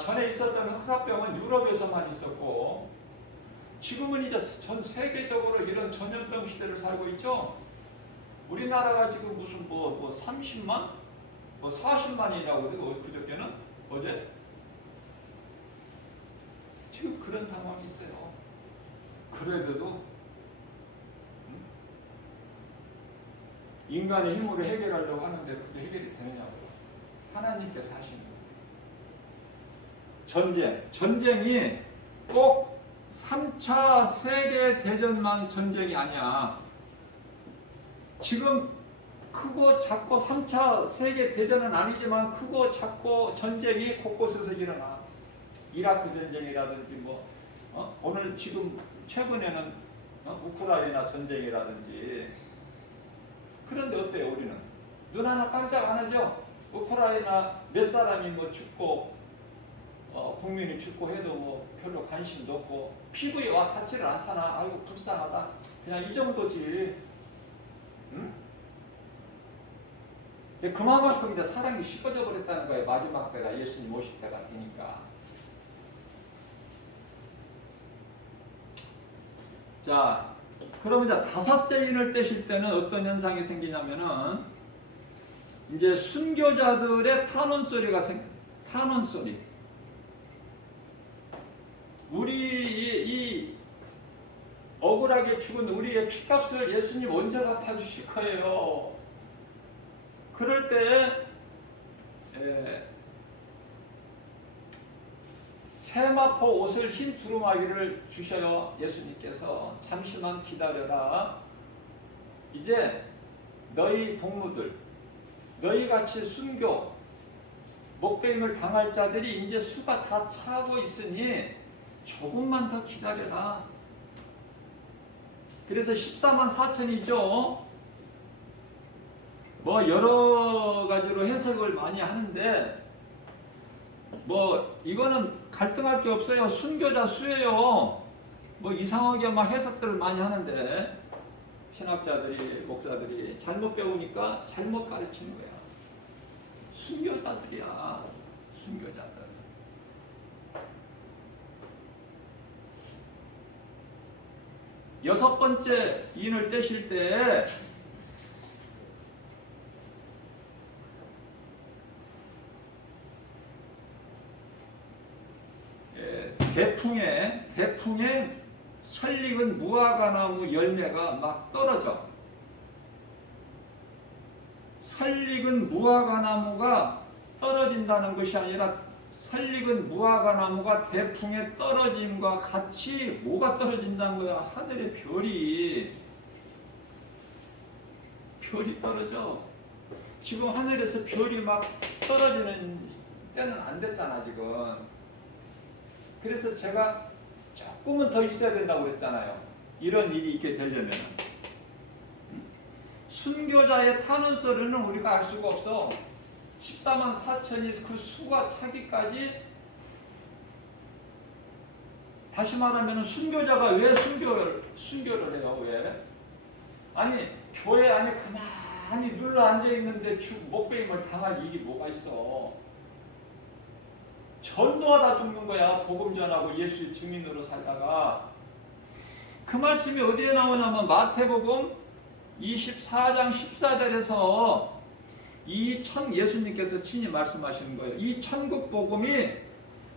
전에 있었던 흑사병은 유럽에서만 있었고 지금은 이제 전 세계적으로 이런 전염병 시대를 살고 있죠. 우리나라가 지금 무슨 30만? 40만이라고 그래도 그저께는 어제? 지금 그런 상황이 있어요. 그래도 인간의 힘으로 해결하려고 하는데 그게 해결이 되느냐고. 하나님께서 하시는 거예요. 전쟁이 꼭 3차 세계대전만 전쟁이 아니야. 지금 크고 작고 3차 세계대전은 아니지만 크고 작고 전쟁이 곳곳에서 일어나. 이라크 전쟁이라든지 오늘 지금 최근에는 우크라이나 전쟁이라든지. 그런데 어때요 우리는? 눈 하나 깜짝 안 하죠? 우크라이나 몇 사람이 죽고 국민이 죽고 해도 별로 관심도 없고 피부에 와 닿지를 않잖아. 아이고 불쌍하다. 그냥 이 정도지. 응? 그만큼 이제 사랑이 식어져 버렸다는 거예요. 마지막 때가 예수님 오실 때가 되니까. 자, 그럼 이제 다섯째 인을 떼실 때는 어떤 현상이 생기냐면은 이제 순교자들의 탄원 소리가 탄원 소리. 우리 이 억울하게 죽은 우리의 피값을 예수님 언제 갚아주실 거예요. 그럴 때 세마포 옷을 흰 두루마기를 주셔요. 예수님께서 잠시만 기다려라. 이제 너희 동무들, 너희 같이 순교 목베임을 당할 자들이 이제 수가 다 차고 있으니 조금만 더 기다려라. 그래서 14만 4천이죠. 뭐 여러 가지로 해석을 많이 하는데 뭐 이거는 갈등할 게 없어요. 순교자 수예요. 뭐 이상하게 막 해석들을 많이 하는데 신학자들이 목사들이 잘못 배우니까 잘못 가르치는 거야. 순교자들이야. 순교자들. 여섯 번째 인을 떼실 때 대풍에 설익은 무화과나무 열매가 막 떨어져. 설익은 무화과나무가 떨어진다는 것이 아니라 설익은 무화과나무가 대풍에 떨어짐과 같이 뭐가 떨어진다는 거야? 하늘의 별이 떨어져. 지금 하늘에서 별이 막 떨어지는 때는 안 됐잖아 지금. 그래서 제가 조금은 더 있어야 된다고 그랬잖아요. 이런 일이 있게 되려면. 순교자의 타는 소리는 우리가 알 수가 없어. 14만 4천이 그 수가 차기까지. 다시 말하면 순교자가 왜 순교를 해요? 왜? 아니 교회 안에 가만히 눌러 앉아있는데 목베임을 당할 일이 뭐가 있어. 전도하다 죽는 거야. 복음 전하고 예수의 증인으로 살다가. 그 말씀이 어디에 나오냐면 마태복음 24장 14절에서 예수님께서 친히 말씀하시는 거예요. 이 천국 복음이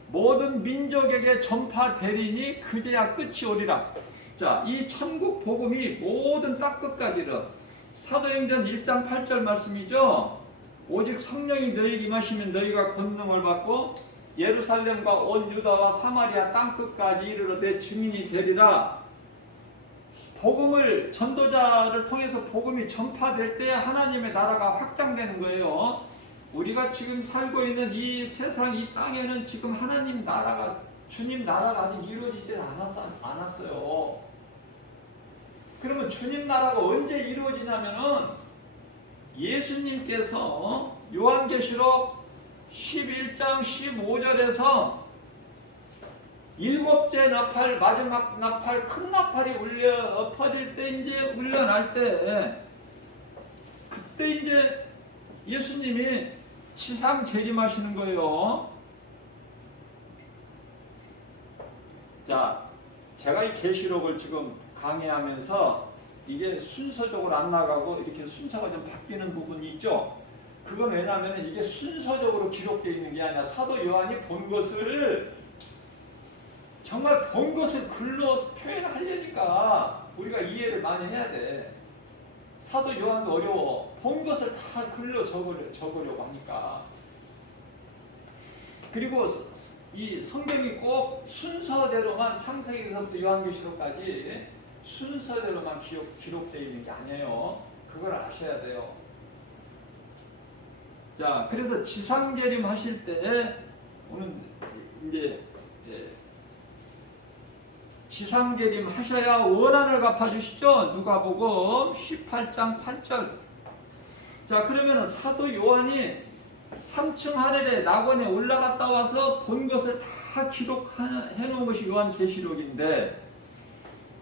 모든 민족에게 전파되리니 그제야 끝이 오리라. 자, 이 천국 복음이 모든 땅끝까지 이르. 사도행전 1장 8절 말씀이죠. 오직 성령이 너희에게 임하시면 너희가 권능을 받고 예루살렘과 온 유다와 사마리아 땅끝까지 이르러 내 증인이 되리라. 복음을 전도자를 통해서 복음이 전파될 때 하나님의 나라가 확장되는 거예요. 우리가 지금 살고 있는 이 세상 이 땅에는 지금 하나님 나라가 주님 나라가 아직 이루어지지 않았어요. 그러면 주님 나라가 언제 이루어지냐면은 예수님께서 요한계시록 11장 15절에서 일곱째 나팔, 마지막 나팔, 큰 나팔이 울려 퍼질 때 이제 울려날 때 그때 이제 예수님이 지상 재림하시는 거예요. 자, 제가 이 계시록을 지금 강의하면서 이게 순서적으로 안 나가고 이렇게 순서가 좀 바뀌는 부분이 있죠. 그건 왜냐하면 이게 순서적으로 기록되어 있는 게 아니라 사도 요한이 본 것을 정말 본 것을 글로 표현하려니까 우리가 이해를 많이 해야 돼. 사도 요한도 어려워. 본 것을 다 글로 적으려고 하니까. 그리고 이 성경이 꼭 순서대로만 창세기에서부터 요한계시록까지 순서대로만 기록되어 있는 게 아니에요. 그걸 아셔야 돼요. 자, 그래서 지상재림 하실 때 오늘 이제 지상재림 하셔야 원한을 갚아주시죠. 누가복음 18장 8절. 자, 그러면 사도 요한이 3층 하늘에 낙원에 올라갔다 와서 본 것을 다 기록해 놓은 것이 요한계시록인데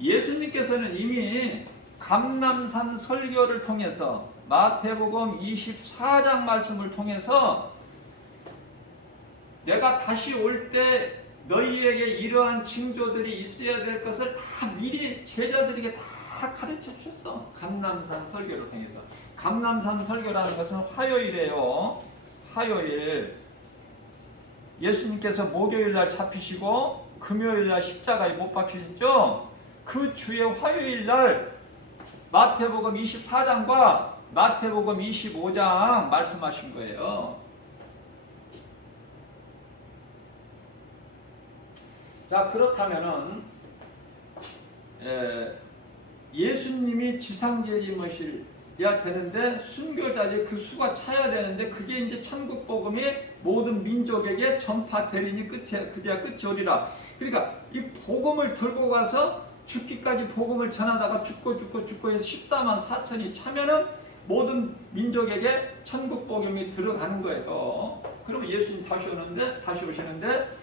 예수님께서는 이미 감람산 설교를 통해서 마태복음 24장 말씀을 통해서 내가 다시 올 때 너희에게 이러한 징조들이 있어야 될 것을 다 미리 제자들에게 다 가르쳐 주셨어. 감람산 설교를 통해서. 감람산 설교라는 것은 화요일이에요. 화요일. 예수님께서 목요일 날 잡히시고 금요일 날 십자가에 못 박히셨죠? 그 주의 화요일 날 마태복음 24장과 마태복음 25장 말씀하신 거예요. 자, 그렇다면은 예수님이 지상재림하셔야 되는데 순교자들이 그 수가 차야 되는데 그게 이제 천국 복음이 모든 민족에게 전파되리니 그제야 끝이 오리라. 그러니까 이 복음을 들고 가서 죽기까지 복음을 전하다가 죽고 해서 14만 4천이 차면은 모든 민족에게 천국 복음이 들어가는 거예요. 그러면 예수님 다시 오시는데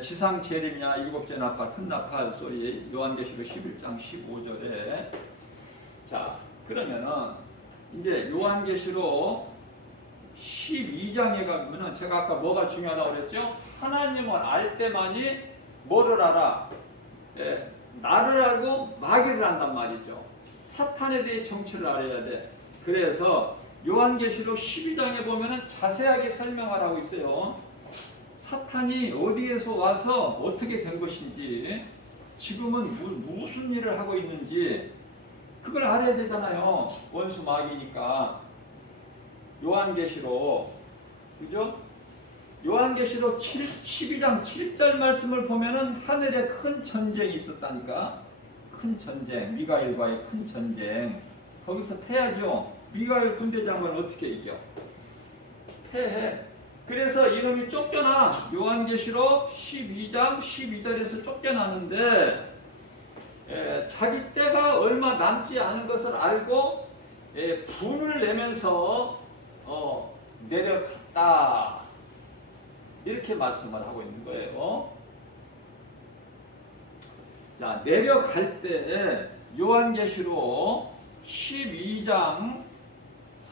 지상 재림이나 일곱째 나팔 큰 나팔 소리 요한계시록 11장 15절에 자 그러면은 이제 요한계시록 12장에 가면은 제가 아까 뭐가 중요하다고 그랬죠? 하나님을 알 때만이 뭐를 알아? 나를 알고 마귀를 안단 말이죠. 사탄에 대해 정체를 알아야 돼. 그래서 요한계시록 12장에 보면은 자세하게 설명을 하고 있어요. 사탄이 어디에서 와서 어떻게 된 것인지, 지금은 무슨 일을 하고 있는지 그걸 알아야 되잖아요. 원수 마귀니까. 요한계시록, 그죠? 요한계시록 12장 7절 말씀을 보면은 하늘에 큰 전쟁이 있었다니까. 큰 전쟁, 미가엘과의 큰 전쟁. 거기서 패하죠. 미가엘 군대장을 어떻게 이겨? 패해. 그래서 이놈이 쫓겨나. 요한계시록 12장 12절에서 쫓겨나는데 자기 때가 얼마 남지 않은 것을 알고 분을 내면서 내려갔다. 이렇게 말씀을 하고 있는 거예요. 자, 내려갈 때 요한계시록 12장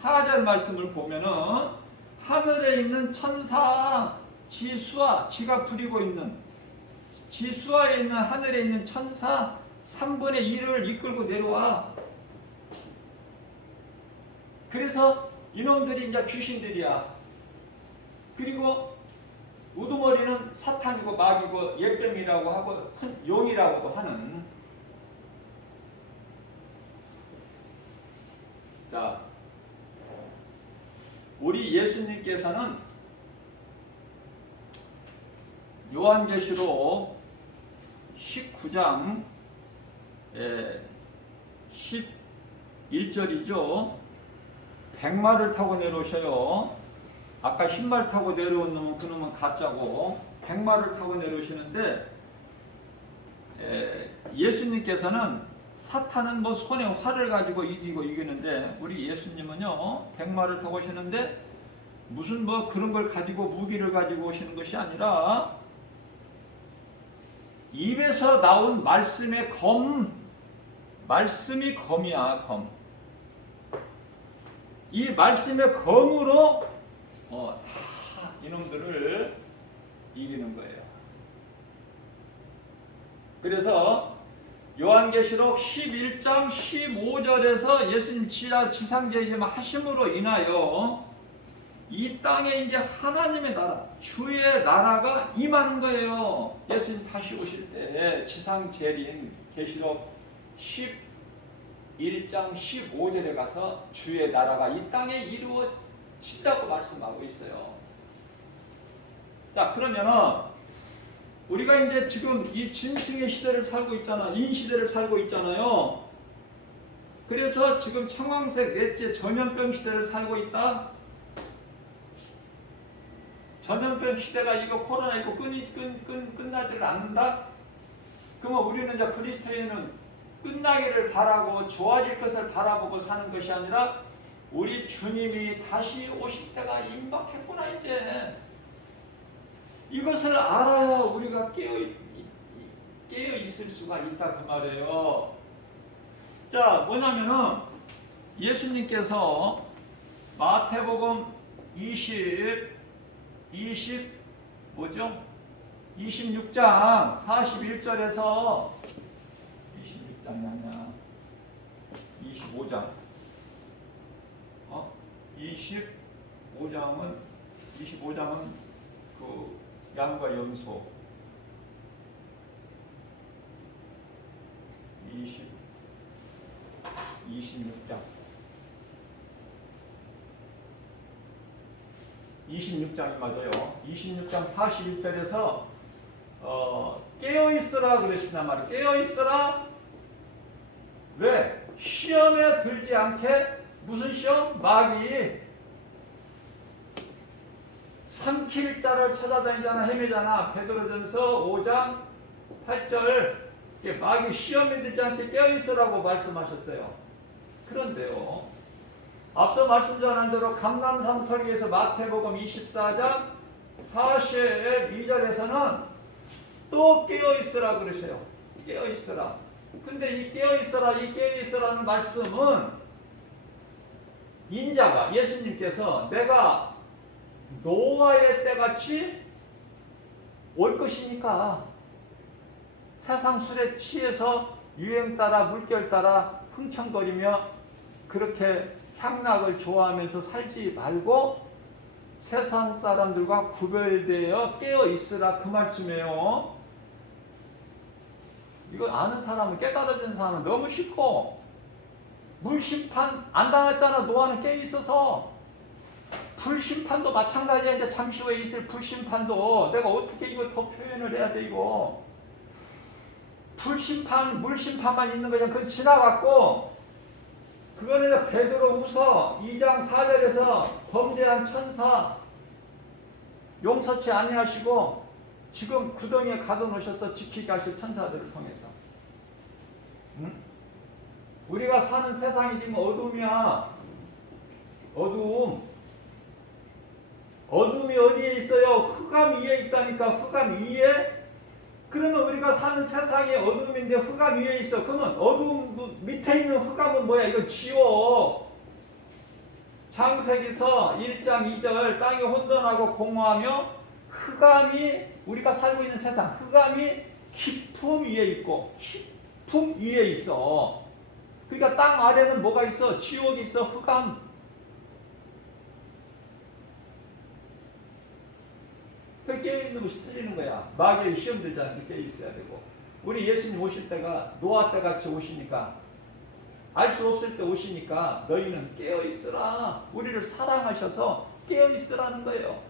4절 말씀을 보면은 하늘에 있는 천사 지수와 지가 부리고 있는 지수와에 있는 하늘에 있는 천사 3분의 1을 이끌고 내려와. 그래서 이놈들이 이제 귀신들이야. 그리고 우두머리는 사탄이고 마귀고 예뱀이라고 하고 큰 용이라고도 하는. 자, 우리 예수님께서는 요한계시록 19장 11절이죠. 백마를 타고 내려오셔요. 아까 흰말 타고 내려온 놈은 그놈은 가짜고 백마를 타고 내려오시는데 예수님께서는 사탄은 뭐 손에 활을 가지고 이기는데 우리 예수님은요 백마를 타고 오시는데 무슨 뭐 그런 걸 가지고 무기를 가지고 오시는 것이 아니라 입에서 나온 말씀의 검, 말씀이 검이야. 검. 이 말씀의 검으로 다 이놈들을 이기는 거예요. 그래서 요한계시록 11장 15절에서 예수님 지상재림 하심으로 인하여 이 땅에 이제 하나님의 나라, 주의 나라가 임하는 거예요. 예수님 다시 오실 때 지상재림 계시록 11장 15절에 가서 주의 나라가 이 땅에 이루어진다고 말씀하고 있어요. 자, 그러면은 우리가 이제 지금 이 짐승의 시대를 살고 있잖아. 인시대를 살고 있잖아요. 그래서 지금 청황색 넷째 전염병 시대를 살고 있다. 전염병 시대가 이거 코로나19 끝나지를 않는다. 그러면 우리는 이제 그리스도인은 끝나기를 바라고 좋아질 것을 바라보고 사는 것이 아니라 우리 주님이 다시 오실 때가 임박했구나 이제. 이것을 알아야 우리가 깨어 있을 수가 있다 그 말이에요. 자, 뭐냐면은 예수님께서 마태복음 26장 41절에서 26장이 아니야. 25장. 25장은 그 양과 염소. 26장. 26장이 맞아요. 26장 41절에서 깨어있으라 그랬단 말이에요. 깨어있으라. 왜? 시험에 들지 않게. 무슨 시험? 마귀 삼킬 자를 찾아다니잖아. 헤매잖아. 베드로전서 5장 8절. 마귀 시험에 들지 않게 깨어있으라고 말씀하셨어요. 그런데요, 앞서 말씀 전한 대로 감람산 설교에서 마태복음 24장 42절에서는 또 깨어있으라 그러세요. 깨어있으라. 근데 이 깨어있으라는 말씀은 인자가, 예수님께서 내가 노아의 때같이 올 것이니까 세상 술에 취해서 유행 따라 물결 따라 흥청거리며 그렇게 향락을 좋아하면서 살지 말고 세상 사람들과 구별되어 깨어 있으라, 그 말씀이에요. 이거 아는 사람은, 깨달아진 사람은 너무 쉽고, 물심판 안 당했잖아. 노아는 깨어 있어서. 불심판도 마찬가지야. 이제 잠시 후에 있을 불심판도 내가 어떻게 이거 더 표현을 해야 돼. 이거 불심판, 물심판만 있는 거잖아. 그건 지나갔고, 그거는 베드로후서 2장 4절에서 범죄한 천사 용서치 아니하시고 지금 구덩이에 가둬놓으셔서 지키게 하실 천사들을 통해서. 응? 우리가 사는 세상이 지금 어둠이야. 어둠이 어디에 있어요? 흑암 위에 있다니까. 흑암 위에? 그러면 우리가 사는 세상이 어둠인데 흑암 위에 있어. 그러면 어둠 밑에 있는 흑암은 뭐야? 이거 지옥. 창세기서 1장 2절 땅이 혼돈하고 공허하며 흑암이, 우리가 살고 있는 세상, 흑암이 깊음 위에 있고 깊음 위에 있어. 그러니까 땅 아래는 뭐가 있어? 지옥이 있어. 흑암. 그 깨어있는 것이 틀리는 거야. 마귀의 시험 들지 않게 깨어있어야 되고, 우리 예수님 오실 때가 노아 때 같이 오시니까, 알 수 없을 때 오시니까 너희는 깨어있으라. 우리를 사랑하셔서 깨어있으라는 거예요.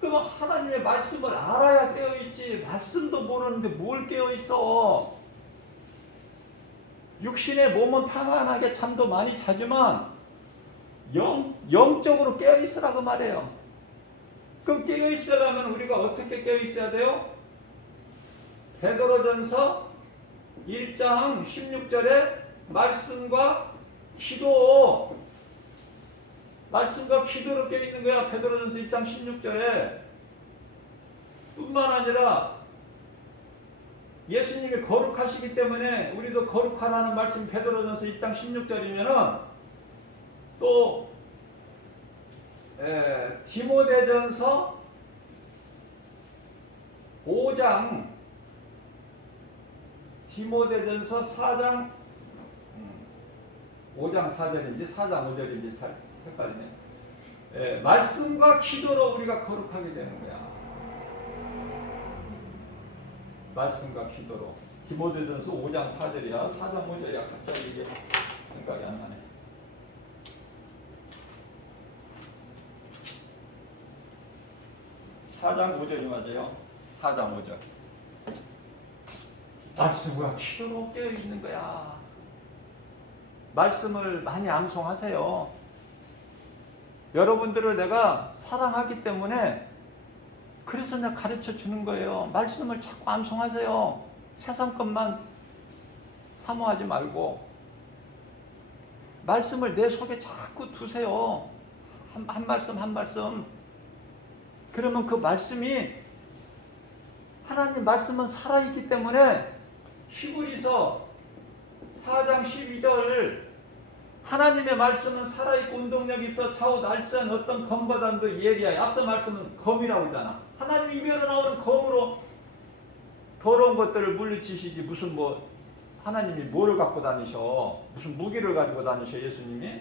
그럼 하나님의 말씀을 알아야 깨어있지. 말씀도 모르는데 뭘 깨어있어. 육신의 몸은 평안하게 잠도 많이 자지만 영적으로 깨어있으라고 말해요. 그럼 깨어있으려면 우리가 어떻게 깨어있어야 돼요? 베드로전서 1장 16절에 말씀과 기도로 깨어있는 거야. 베드로전서 1장 16절에. 뿐만 아니라 예수님이 거룩하시기 때문에 우리도 거룩하라는 말씀, 베드로전서 1장 16절이면은 또 디모데전서 4장 4절인지 4장 5절인지 잘 헷갈리네. 말씀과 기도로 우리가 거룩하게 되는 거야. 말씀과 기도로. 디모데전서 5장 4절이야. 4장 5절이야. 갑자기 이게 생각이 안 나네. 4장 5절이 맞아요. 4장 5절. 말씀과 기도로 깨어있는 거야. 말씀을 많이 암송하세요. 여러분들을 내가 사랑하기 때문에 그래서 내가 가르쳐 주는 거예요. 말씀을 자꾸 암송하세요. 세상 것만 사모하지 말고 말씀을 내 속에 자꾸 두세요. 한 말씀 한 말씀. 그러면 그 말씀이, 하나님 말씀은 살아있기 때문에 히브리서 4장 12절 하나님의 말씀은 살아있고 운동력이 있어 좌우 날선 어떤 검보다도 예리하여. 앞서 말씀은 검이라고 하잖아. 하나님 입에로 나오는 검으로 더러운 것들을 물리치시지 무슨 뭐 하나님이 뭐를 갖고 다니셔. 무슨 무기를 가지고 다니셔 예수님이.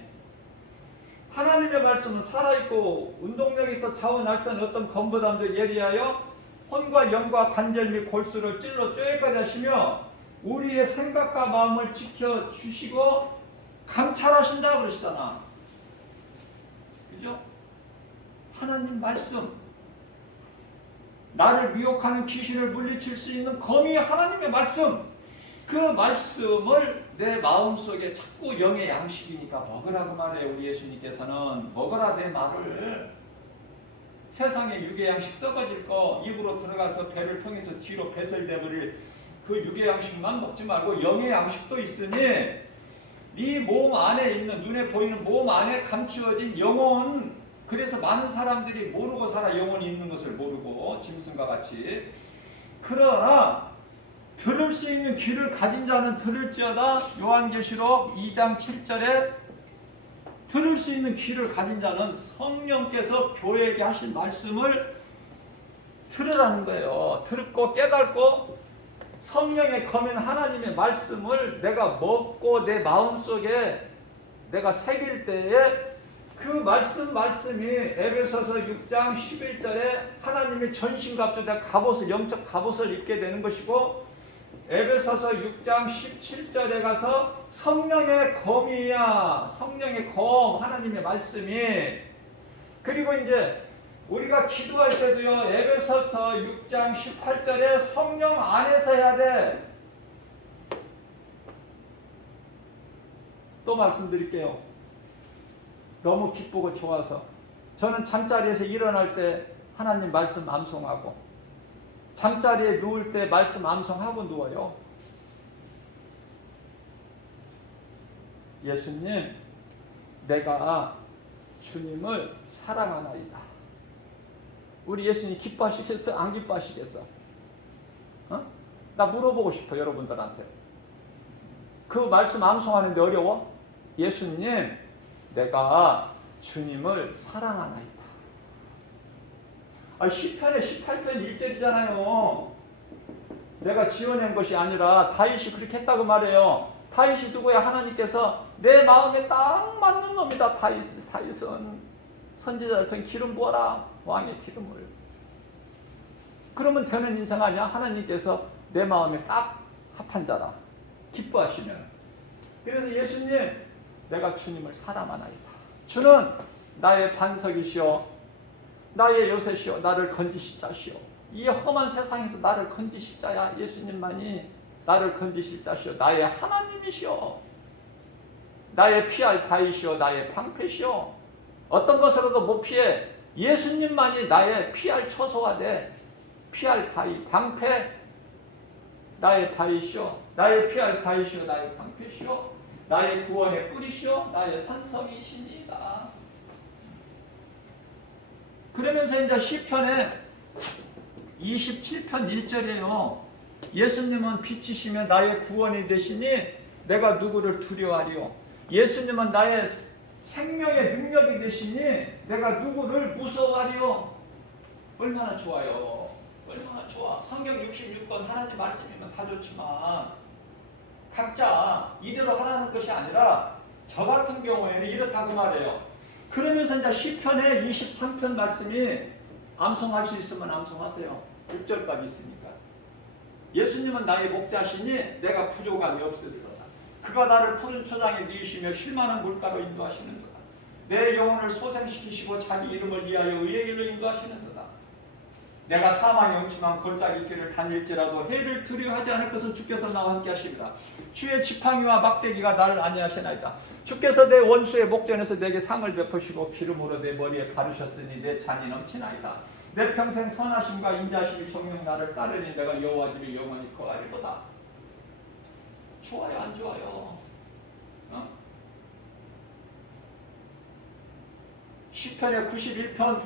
하나님의 말씀은 살아있고 운동력이 있어 좌우 날선 어떤 검보다도 예리하여 혼과 영과 관절 및 골수를 찔러 쪼개까지 하시며 우리의 생각과 마음을 지켜주시고 감찰하신다 그러시잖아. 그죠? 하나님 말씀, 나를 미혹하는 귀신을 물리칠 수 있는 검이 하나님의 말씀. 그 말씀을 내 마음속에 자꾸 영의 양식이니까 먹으라고 말해요. 우리 예수님께서는 먹어라 내 말을. 세상에 육의 양식 썩어질 거 입으로 들어가서 배를 통해서 뒤로 배설되버릴 그 육의 양식만 먹지 말고 영의 양식도 있으니 네 몸 안에 있는 눈에 보이는 몸 안에 감추어진 영혼. 그래서 많은 사람들이 모르고 살아. 영혼이 있는 것을 모르고 짐승과 같이. 그러나 들을 수 있는 귀를 가진 자는 들을지어다. 요한계시록 2장 7절에 들을 수 있는 귀를 가진 자는 성령께서 교회에게 하신 말씀을 들으라는 거예요. 듣고 깨닫고 성령의 검인 하나님의 말씀을 내가 먹고 내 마음속에 내가 새길 때에 그 말씀이 에베소서 6장 11절에 하나님의 전신갑주다 갑옷을 영적 갑옷을 입게 되는 것이고 에베소서 6장 17절에 가서 성령의 검이야. 성령의 검 하나님의 말씀이. 그리고 이제 우리가 기도할 때도요. 에베소서 6장 18절에 성령 안에서 해야 돼. 또 말씀드릴게요. 너무 기쁘고 좋아서 저는 잠자리에서 일어날 때 하나님 말씀 암송하고 잠자리에 누울 때 말씀 암송하고 누워요. 예수님, 내가 주님을 사랑하나이다. 우리 예수님 기뻐하시겠어? 안 기뻐하시겠어? 나 물어보고 싶어 여러분들한테. 그 말씀 암송하는데 어려워? 예수님, 내가 주님을 사랑하나이다. 시편의 18편 1절이잖아요. 내가 지어낸 것이 아니라 다윗이 그렇게 했다고 말해요. 다윗이 누구야? 하나님께서 내 마음에 딱 맞는 놈이다. 다윗은 선지자들 기름 부어라. 왕의 기름을. 그러면 되는 인생 아니야? 하나님께서 내 마음에 딱 합한 자라. 기뻐하시면. 그래서 예수님, 내가 주님을 사랑하나이다. 주는 나의 반석이시오. 나의 요새시오. 나를 건지실 자시오. 이 험한 세상에서 나를 건지실 자야. 예수님만이 나를 건지실 자시오. 나의 하나님이시오. 나의 피할 바위시오. 나의 방패시오. 어떤 것으로도 못 피해. 예수님만이 나의 피할 처소가 돼. 피할 바위, 방패. 나의 바위시오. 나의 피할 바위시오. 나의 방패시오. 나의 구원의 뿌리시오. 나의 산성이십니다. 그러면서 이제 시편에 27편 1절이에요. 예수님은 빛이시며 나의 구원이 되시니 내가 누구를 두려워하리요. 예수님은 나의 생명의 능력이 되시니 내가 누구를 무서워하리요. 얼마나 좋아요. 얼마나 좋아. 성경 66권 하나님 말씀이면 다 좋지만 각자 이대로 하라는 것이 아니라 저 같은 경우에는 이렇다고 말해요. 그러면서 이제 시편의 23편 말씀이 암송할 수 있으면 암송하세요. 6절까지 있으니까. 예수님은 나의 목자시니 내가 부족함이 없으리로다. 그가 나를 푸른 초장에 누이시며 쉴만한 물가로 인도하시는도다. 내 영혼을 소생시키시고 자기 이름을 위하여 의의 길로 인도하시는도다. 내가 사망의 음침한 골짜기 길을 다닐지라도 해를 두려워하지 않을 것은 주께서 나와 함께 하시리라. 주의 지팡이와 막대기가 나를 안위하시나이다. 주께서 내 원수의 목전에서 내게 상을 베푸시고 기름으로 내 머리에 바르셨으니 내 잔이 넘치나이다. 내 평생 선하심과 인자하심이 정녕 나를 따르니 내가 여호와 집에 영원히 거하리로다. 좋아요, 안 좋아요? 시편의 91편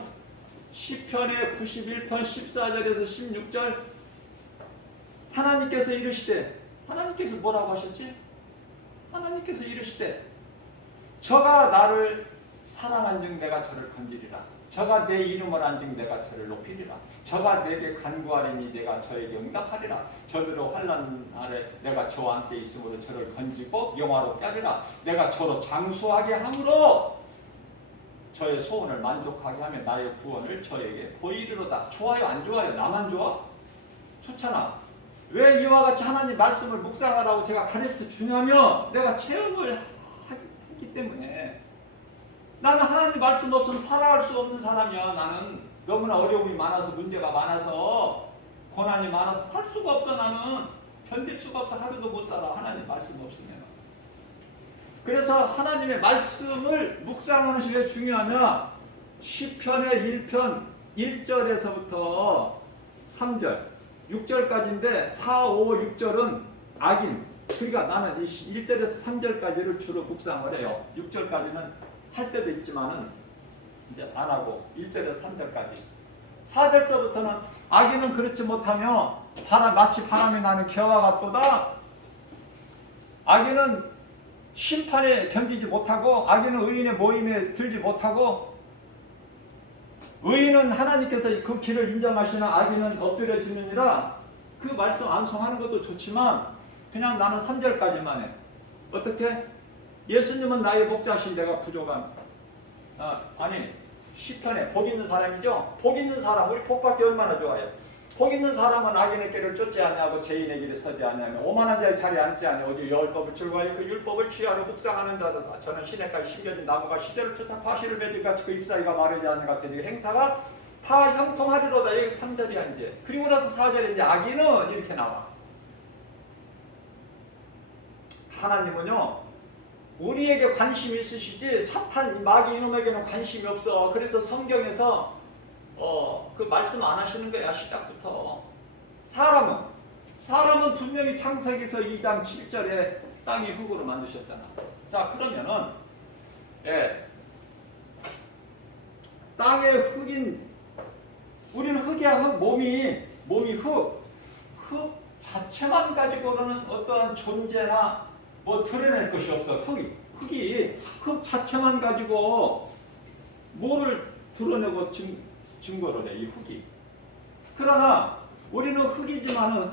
14절에서 16절 하나님께서 이르시되, 하나님께서 뭐라고 하셨지? 하나님께서 이르시되 저가 나를 사랑한즉 내가 저를 건지리라. 저가 내 이름을 안즉 내가 저를 높이리라. 저가 내게 간구하리니 내가 저에게 응답하리라. 저들로 환난 아래 내가 저와 함께 있으므로 저를 건지고 영화롭게 하리라. 내가 저로 장수하게 함으로 저의 소원을 만족하게 하며 나의 구원을 저에게 보이리로다. 좋아요 안 좋아요? 나만 좋아? 좋잖아. 왜 이와 같이 하나님 말씀을 묵상하라고 제가 가르쳐 주냐면 내가 체험을 했기 때문에. 나는 하나님 말씀 없으면 살아갈 수 없는 사람이야. 나는 너무나 어려움이 많아서 문제가 많아서 고난이 많아서 살 수가 없어. 나는 견딜 수가 없어. 하루도 못 살아. 하나님 말씀 없으면. 그래서 하나님의 말씀을 묵상하는 것이 왜 중요하냐. 시편의 1편 1절에서부터 3절 6절까지인데 4, 5, 6절은 악인. 그러니까 나는 이 1절에서 3절까지를 주로 묵상을 해요. 6절까지는 할 때도 있지만은 이제 안 하고 1절에서 3절까지. 4절서부터는 악인은 그렇지 못하며 마치 바람이 나는 겨와 같도다. 악인은 심판에 견디지 못하고 악인은 의인의 모임에 들지 못하고 의인은 하나님께서 그 길을 인정하시나 악인은 엎드려지느니라. 그 말씀 암송하는 것도 좋지만 그냥 나는 3절까지만 해. 어떻게? 예수님은 나의 목자신 내가 부족한. 아니 시편에 복 있는 사람이죠. 복 있는 사람, 우리 복받기 얼마나 좋아요. 복 있는 사람은 악인의 길을 쫓지 아니하고 죄인의 길에 서지 아니하며 오만한 자의 자리에 앉지 아니하고 오직 율법을 즐거워하여 그 율법을 취하러 묵상하는 자다. 저는 시내까지 심겨진 나무가 시절을 쫓아 과실을 맺을 같이 그 잎사귀가 마르지 않는 것 같으니 행사가 다 형통하리로다. 여기 3절이야 이제. 그리고 나서 4절에 이제 악인은 이렇게 나와. 하나님은요 우리에게 관심이 있으시지 사탄 마귀 이놈에게는 관심이 없어. 그래서 성경에서 그 말씀 안 하시는 거야. 시작부터. 사람은 분명히 창세기서 2장 7절에 땅이 흙으로 만드셨잖아. 자 그러면은 땅의 흙인 우리는 흙이야. 흙 몸이 흙 자체만 가지고는 어떠한 존재나 뭐 드러낼 것이 없어. 흙 자체만 가지고 뭐를 드러내고 증거를 해. 이 흙이. 그러나 우리는 흙이지만은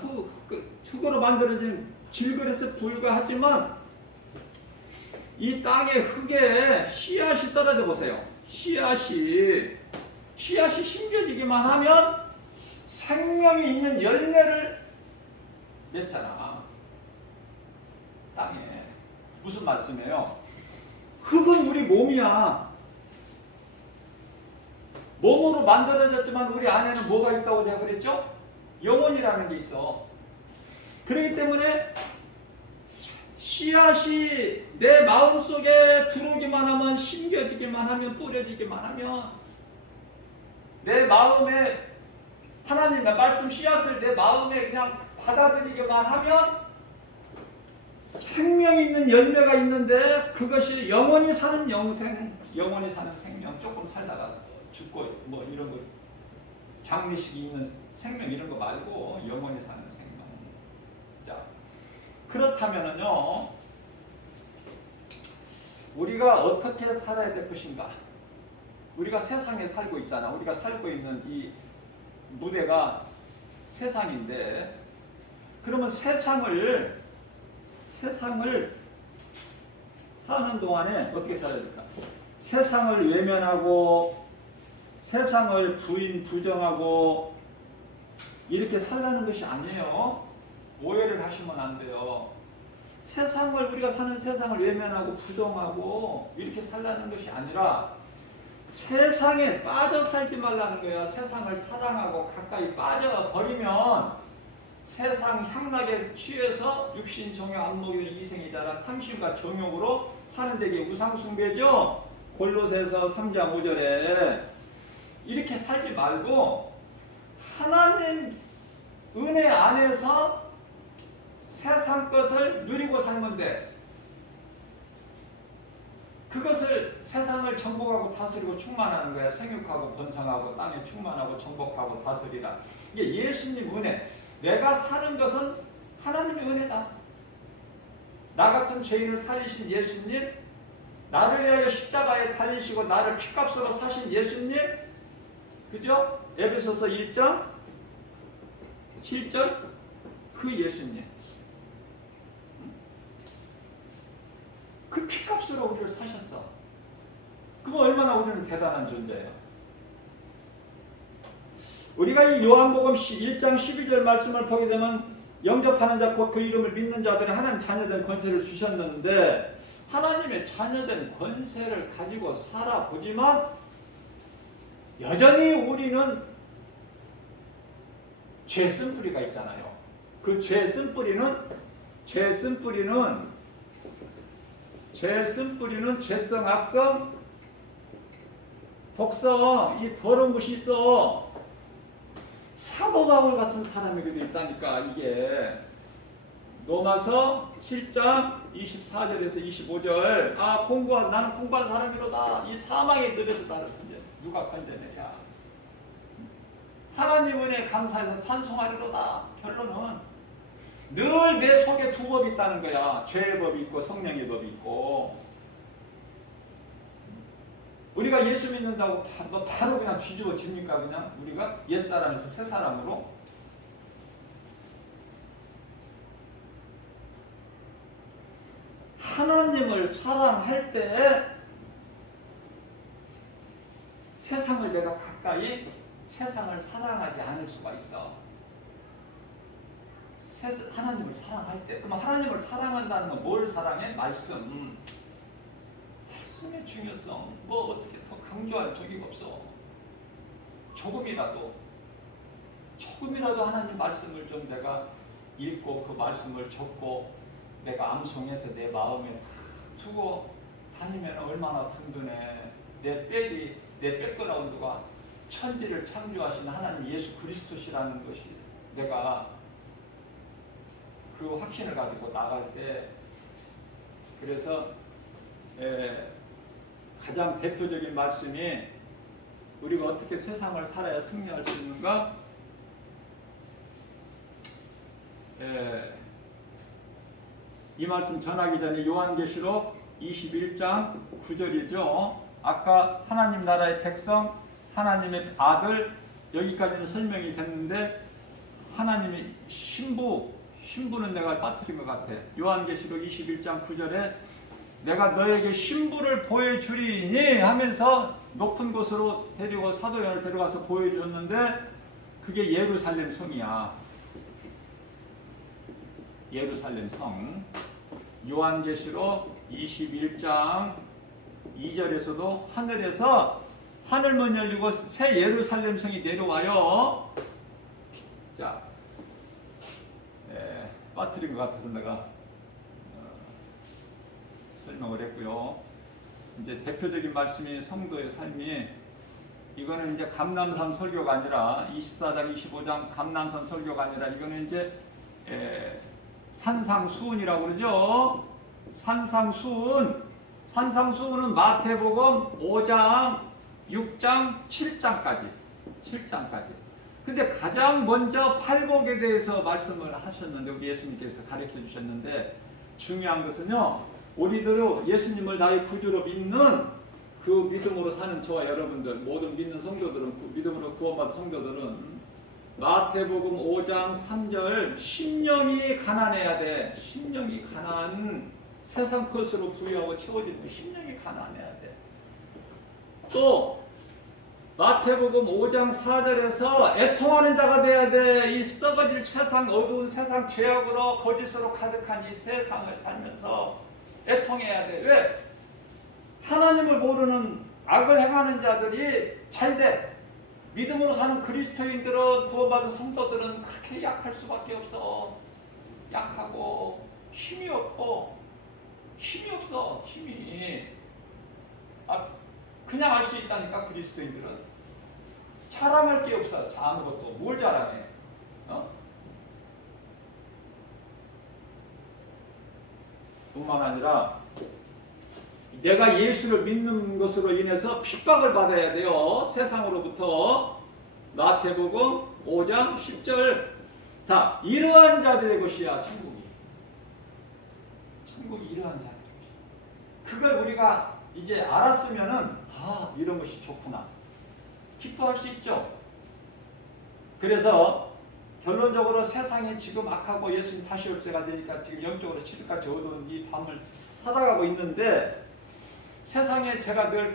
흙으로 만들어진 질그릇에 불과하지만 이 땅의 흙에 씨앗이 떨어져 보세요. 씨앗이 심겨지기만 하면 생명이 있는 열매를 맺잖아. 땅에. 무슨 말씀이에요? 흙은 우리 몸이야. 몸으로 만들어졌지만 우리 안에는 뭐가 있다고 제가 그랬죠? 영혼이라는 게 있어. 그렇기 때문에 씨앗이 내 마음속에 들어오기만 하면 심겨지기만 하면 뿌려지기만 하면 내 마음에 하나님의 말씀 씨앗을 내 마음에 그냥 받아들이기만 하면 생명이 있는 열매가 있는데 그것이 영원히 사는 영원히 사는 생명. 조금 살다가 죽고 뭐 이런 거 장례식이 있는 생명 이런 거 말고 영원히 사는 생명. 자 그렇다면은요 우리가 어떻게 살아야 될 것인가? 우리가 세상에 살고 있잖아. 우리가 살고 있는 이 무대가 세상인데 그러면 세상을 사는 동안에 어떻게 살아야 될까? 세상을 외면하고 세상을 부정하고 이렇게 살라는 것이 아니에요. 오해를 하시면 안 돼요. 우리가 사는 세상을 외면하고 부정하고 이렇게 살라는 것이 아니라 세상에 빠져 살지 말라는 거야. 세상을 사랑하고 가까이 빠져버리면 세상 향락에 취해서 육신 정욕 안목의 이생이다라 탐심과 정욕으로 사는 데게 우상숭배죠. 골로새서 3장 5절에 이렇게 살지 말고 하나님 은혜 안에서 세상 것을 누리고 살면 돼. 그것을 세상을 정복하고 다스리고 충만하는 거야. 생육하고 번성하고 땅에 충만하고 정복하고 다스리라. 이게 예수님 은혜. 내가 사는 것은 하나님의 은혜다. 나 같은 죄인을 살리신 예수님, 나를 위하여 십자가에 달리시고 나를 피값으로 사신 예수님, 그죠? 에베소서 1장 7절 그 예수님, 그 피값으로 우리를 사셨어. 그럼 얼마나 우리는 대단한 존재예요. 우리가 이 요한복음 1장 12절 말씀을 보게 되면 영접하는 자 곧 그 이름을 믿는 자들은 하나님 자녀된 권세를 주셨는데, 하나님의 자녀된 권세를 가지고 살아보지만 여전히 우리는 죄 쓴뿌리가 있잖아요. 그 죄 쓴뿌리는 죄성, 악성, 독성, 이 더러운 것이 있어. 사도 바울 같은 사람이 그도 있다니까. 이게 로마서 7장 24절에서 25절. 나는 공부한 사람이로다. 이 사망의 들에서 나를 누가 건져내랴. 하나님 은혜에 감사해서 찬송하리로다. 결론은 늘 내 속에 두 법이 있다는 거야. 죄의 법이 있고 성령의 법이 있고. 우리가 예수 믿는다고 바로 그냥 뒤집어집니까? 그냥 우리가 옛사람에서 새사람으로? 하나님을 사랑할 때 세상을 내가 가까이 세상을 사랑하지 않을 수가 있어. 하나님을 사랑할 때. 그럼 하나님을 사랑한다는 건 뭘 사랑해? 말씀. 말씀의 중요성. 뭐 어떻게 더 강조할 적이 없어. 조금이라도 하나님 말씀을 좀 내가 읽고 그 말씀을 적고 내가 암송해서 내 마음에 두고 다니면 얼마나 든든해. 내 백그라운드가 천지를 창조하신 하나님 예수 그리스도시라는 것이 내가 그 확신을 가지고 나갈 때, 그래서 가장 대표적인 말씀이 우리가 어떻게 세상을 살아야 승리할 수 있는가? 이 말씀 전하기 전에 요한계시록 21장 9절이죠. 아까 하나님 나라의 백성, 하나님의 아들, 여기까지는 설명이 됐는데 하나님의 신부는 내가 빠뜨린 것 같아. 요한계시록 21장 9절에 내가 너에게 신부를 보여주리니 하면서 높은 곳으로 데리고 사도연을 데려가서 보여줬는데 그게 예루살렘 성이야. 예루살렘 성. 요한계시록 21장 2절에서도 하늘에서 하늘문 열리고 새 예루살렘 성이 내려와요. 자, 빠뜨린 것 같아서 내가 설명을 했고요. 이제 대표적인 말씀이 성도의 삶이, 이거는 이제 감람산 설교가 아니라 24장 25장 감람산 설교가 아니라 이거는 이제 산상수훈이라고 그러죠. 산상수훈은 마태복음 5장 6장 7장까지. 근데 가장 먼저 팔복에 대해서 말씀을 하셨는데, 우리 예수님께서 가르쳐 주셨는데, 중요한 것은요, 우리들은 예수님을 나의 구주로 믿는 그 믿음으로 사는 저와 여러분들, 모든 믿는 성도들은, 그 믿음으로 구원받은 성도들은 마태복음 5장 3절 심령이 가난해야 돼. 심령이 가난, 세상 것으로 부유하고 채워지는 심령이 가난해야 돼. 또 마태복음 5장 4절에서 애통하는 자가 돼야 돼. 이 썩어질 세상, 어두운 세상, 죄악으로 거짓으로 가득한 이 세상을 살면서 애통해야 돼. 왜? 하나님을 모르는 악을 행하는 자들이 잘 돼. 믿음으로 사는 그리스도인들은, 구원받은 성도들은 그렇게 약할 수밖에 없어. 약하고 힘이 없어. 그냥 알 수 있다니까. 그리스도인들은 자랑할 게 없어. 아무것도. 뭘 자랑해? 뿐만 아니라 내가 예수를 믿는 것으로 인해서 핍박을 받아야 돼요. 세상으로부터. 마태복음 5장 10절. 자, 이러한 자들의 것이야, 천국이 이러한 자들의 것이야. 그걸 우리가 이제 알았으면은 이런 것이 좋구나 기뻐할 수 있죠. 그래서 결론적으로 세상이 지금 악하고 예수님 다시 올 때가 되니까 지금 영적으로 치료까지 얻은 이 밤을 살아가고 있는데, 세상에 제가 늘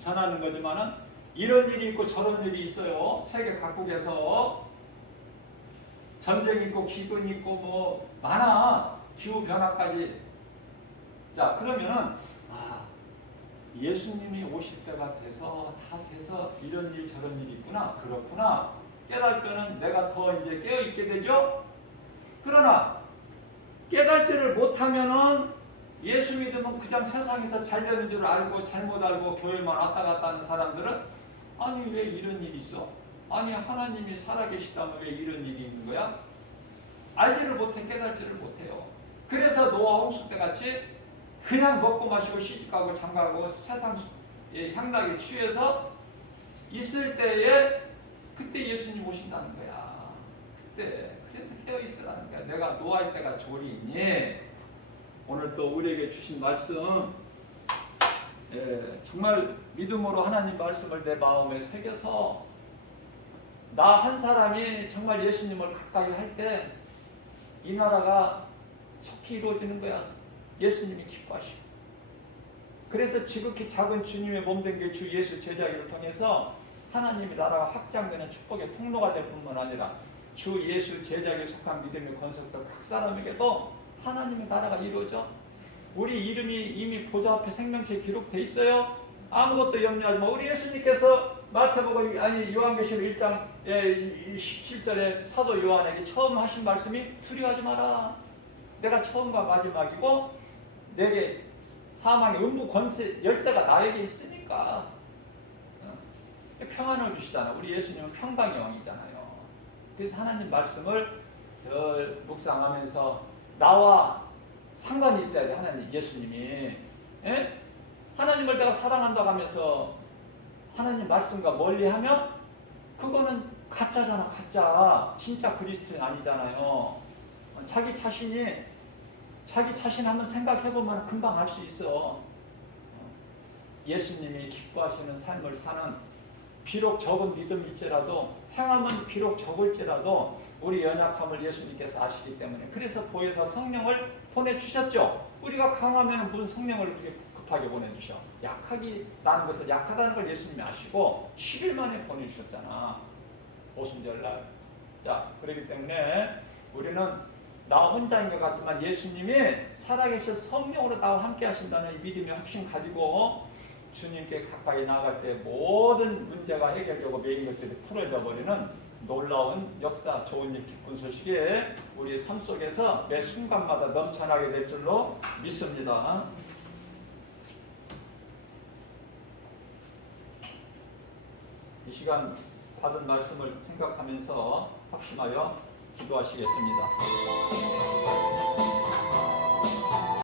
전하는 거지만은 이런 일이 있고 저런 일이 있어요. 세계 각국에서 전쟁이 있고 기근이 있고 뭐 많아. 기후 변화까지. 자, 그러면은 예수님이 오실 때가 돼서 다 돼서 이런 일 저런 일이 있구나. 그렇구나. 깨달을 때는 내가 더 이제 깨어 있게 되죠. 그러나 깨달지를 못하면은 예수 믿으면 그냥 세상에서 잘 되는 줄 알고 잘못 알고 교회만 왔다 갔다 하는 사람들은 아니 왜 이런 일이 있어? 아니 하나님이 살아계시다면 왜 이런 일이 있는 거야? 알지를 못해, 깨달지를 못해요. 그래서 노아 홍수 때 같이 그냥 먹고 마시고 시집가고 장가가고 세상 향락에 취해서 있을 때에 그때 예수님 오신다는 거야. 그때. 그래서 깨어 있으라는 거야. 내가 노아의 때가 조리 있니? 오늘 또 우리에게 주신 말씀, 정말 믿음으로 하나님 말씀을 내 마음에 새겨서 나 한 사람이 정말 예수님을 가까이 할 때 이 나라가 속히 이루어지는 거야. 예수님이 기뻐하시고. 그래서 지극히 작은 주님의 몸된 게 주 예수 제자기를 통해서 하나님의 나라가 확장되는 축복의 통로가 될 뿐만 아니라 주 예수 제자기에 속한 믿음의 건설도 각 사람에게도 하나님의 나라가 이루어져. 우리 이름이 이미 보좌 앞에 생명체에 기록돼 있어요. 아무것도 염려하지 마. 우리 예수님께서 마태복음 요한계시록 1장 17절에 사도 요한에게 처음 하신 말씀이 두려워하지 마라. 내가 처음과 마지막이고 내게 사망의 음부 권세 열쇠가 나에게 있으니까 평안을 주시잖아. 우리 예수님은 평강의 왕이잖아요. 그래서 하나님 말씀을 늘 묵상하면서 나와 상관이 있어야 돼. 하나님 예수님이 하나님을 내가 사랑한다고 하면서 하나님 말씀과 멀리하면 그거는 가짜잖아. 가짜. 진짜 그리스도인 아니잖아요. 자기 자신 한번 생각해보면 금방 알 수 있어. 예수님이 기뻐하시는 삶을 사는, 비록 적은 믿음일지라도 행함은 비록 적을지라도 우리 연약함을 예수님께서 아시기 때문에, 그래서 보혜사 성령을 보내주셨죠. 우리가 강하면 무슨 성령을 이렇게 급하게 보내주셔. 나는 것을 약하다는 걸 예수님이 아시고 10일 만에 보내주셨잖아. 오순절날. 자, 그렇기 때문에 우리는 나 혼자인 것 같지만 예수님이 살아계신 성령으로 나와 함께 하신다는 이 믿음의 확신 가지고 주님께 가까이 나아갈 때 모든 문제가 해결되고 매인 것들이 풀어져 버리는 놀라운 역사, 좋은 일, 기쁜 소식이 우리 삶 속에서 매 순간마다 넘쳐나게 될 줄로 믿습니다. 이 시간 받은 말씀을 생각하면서 확신하여 기도하시겠습니다.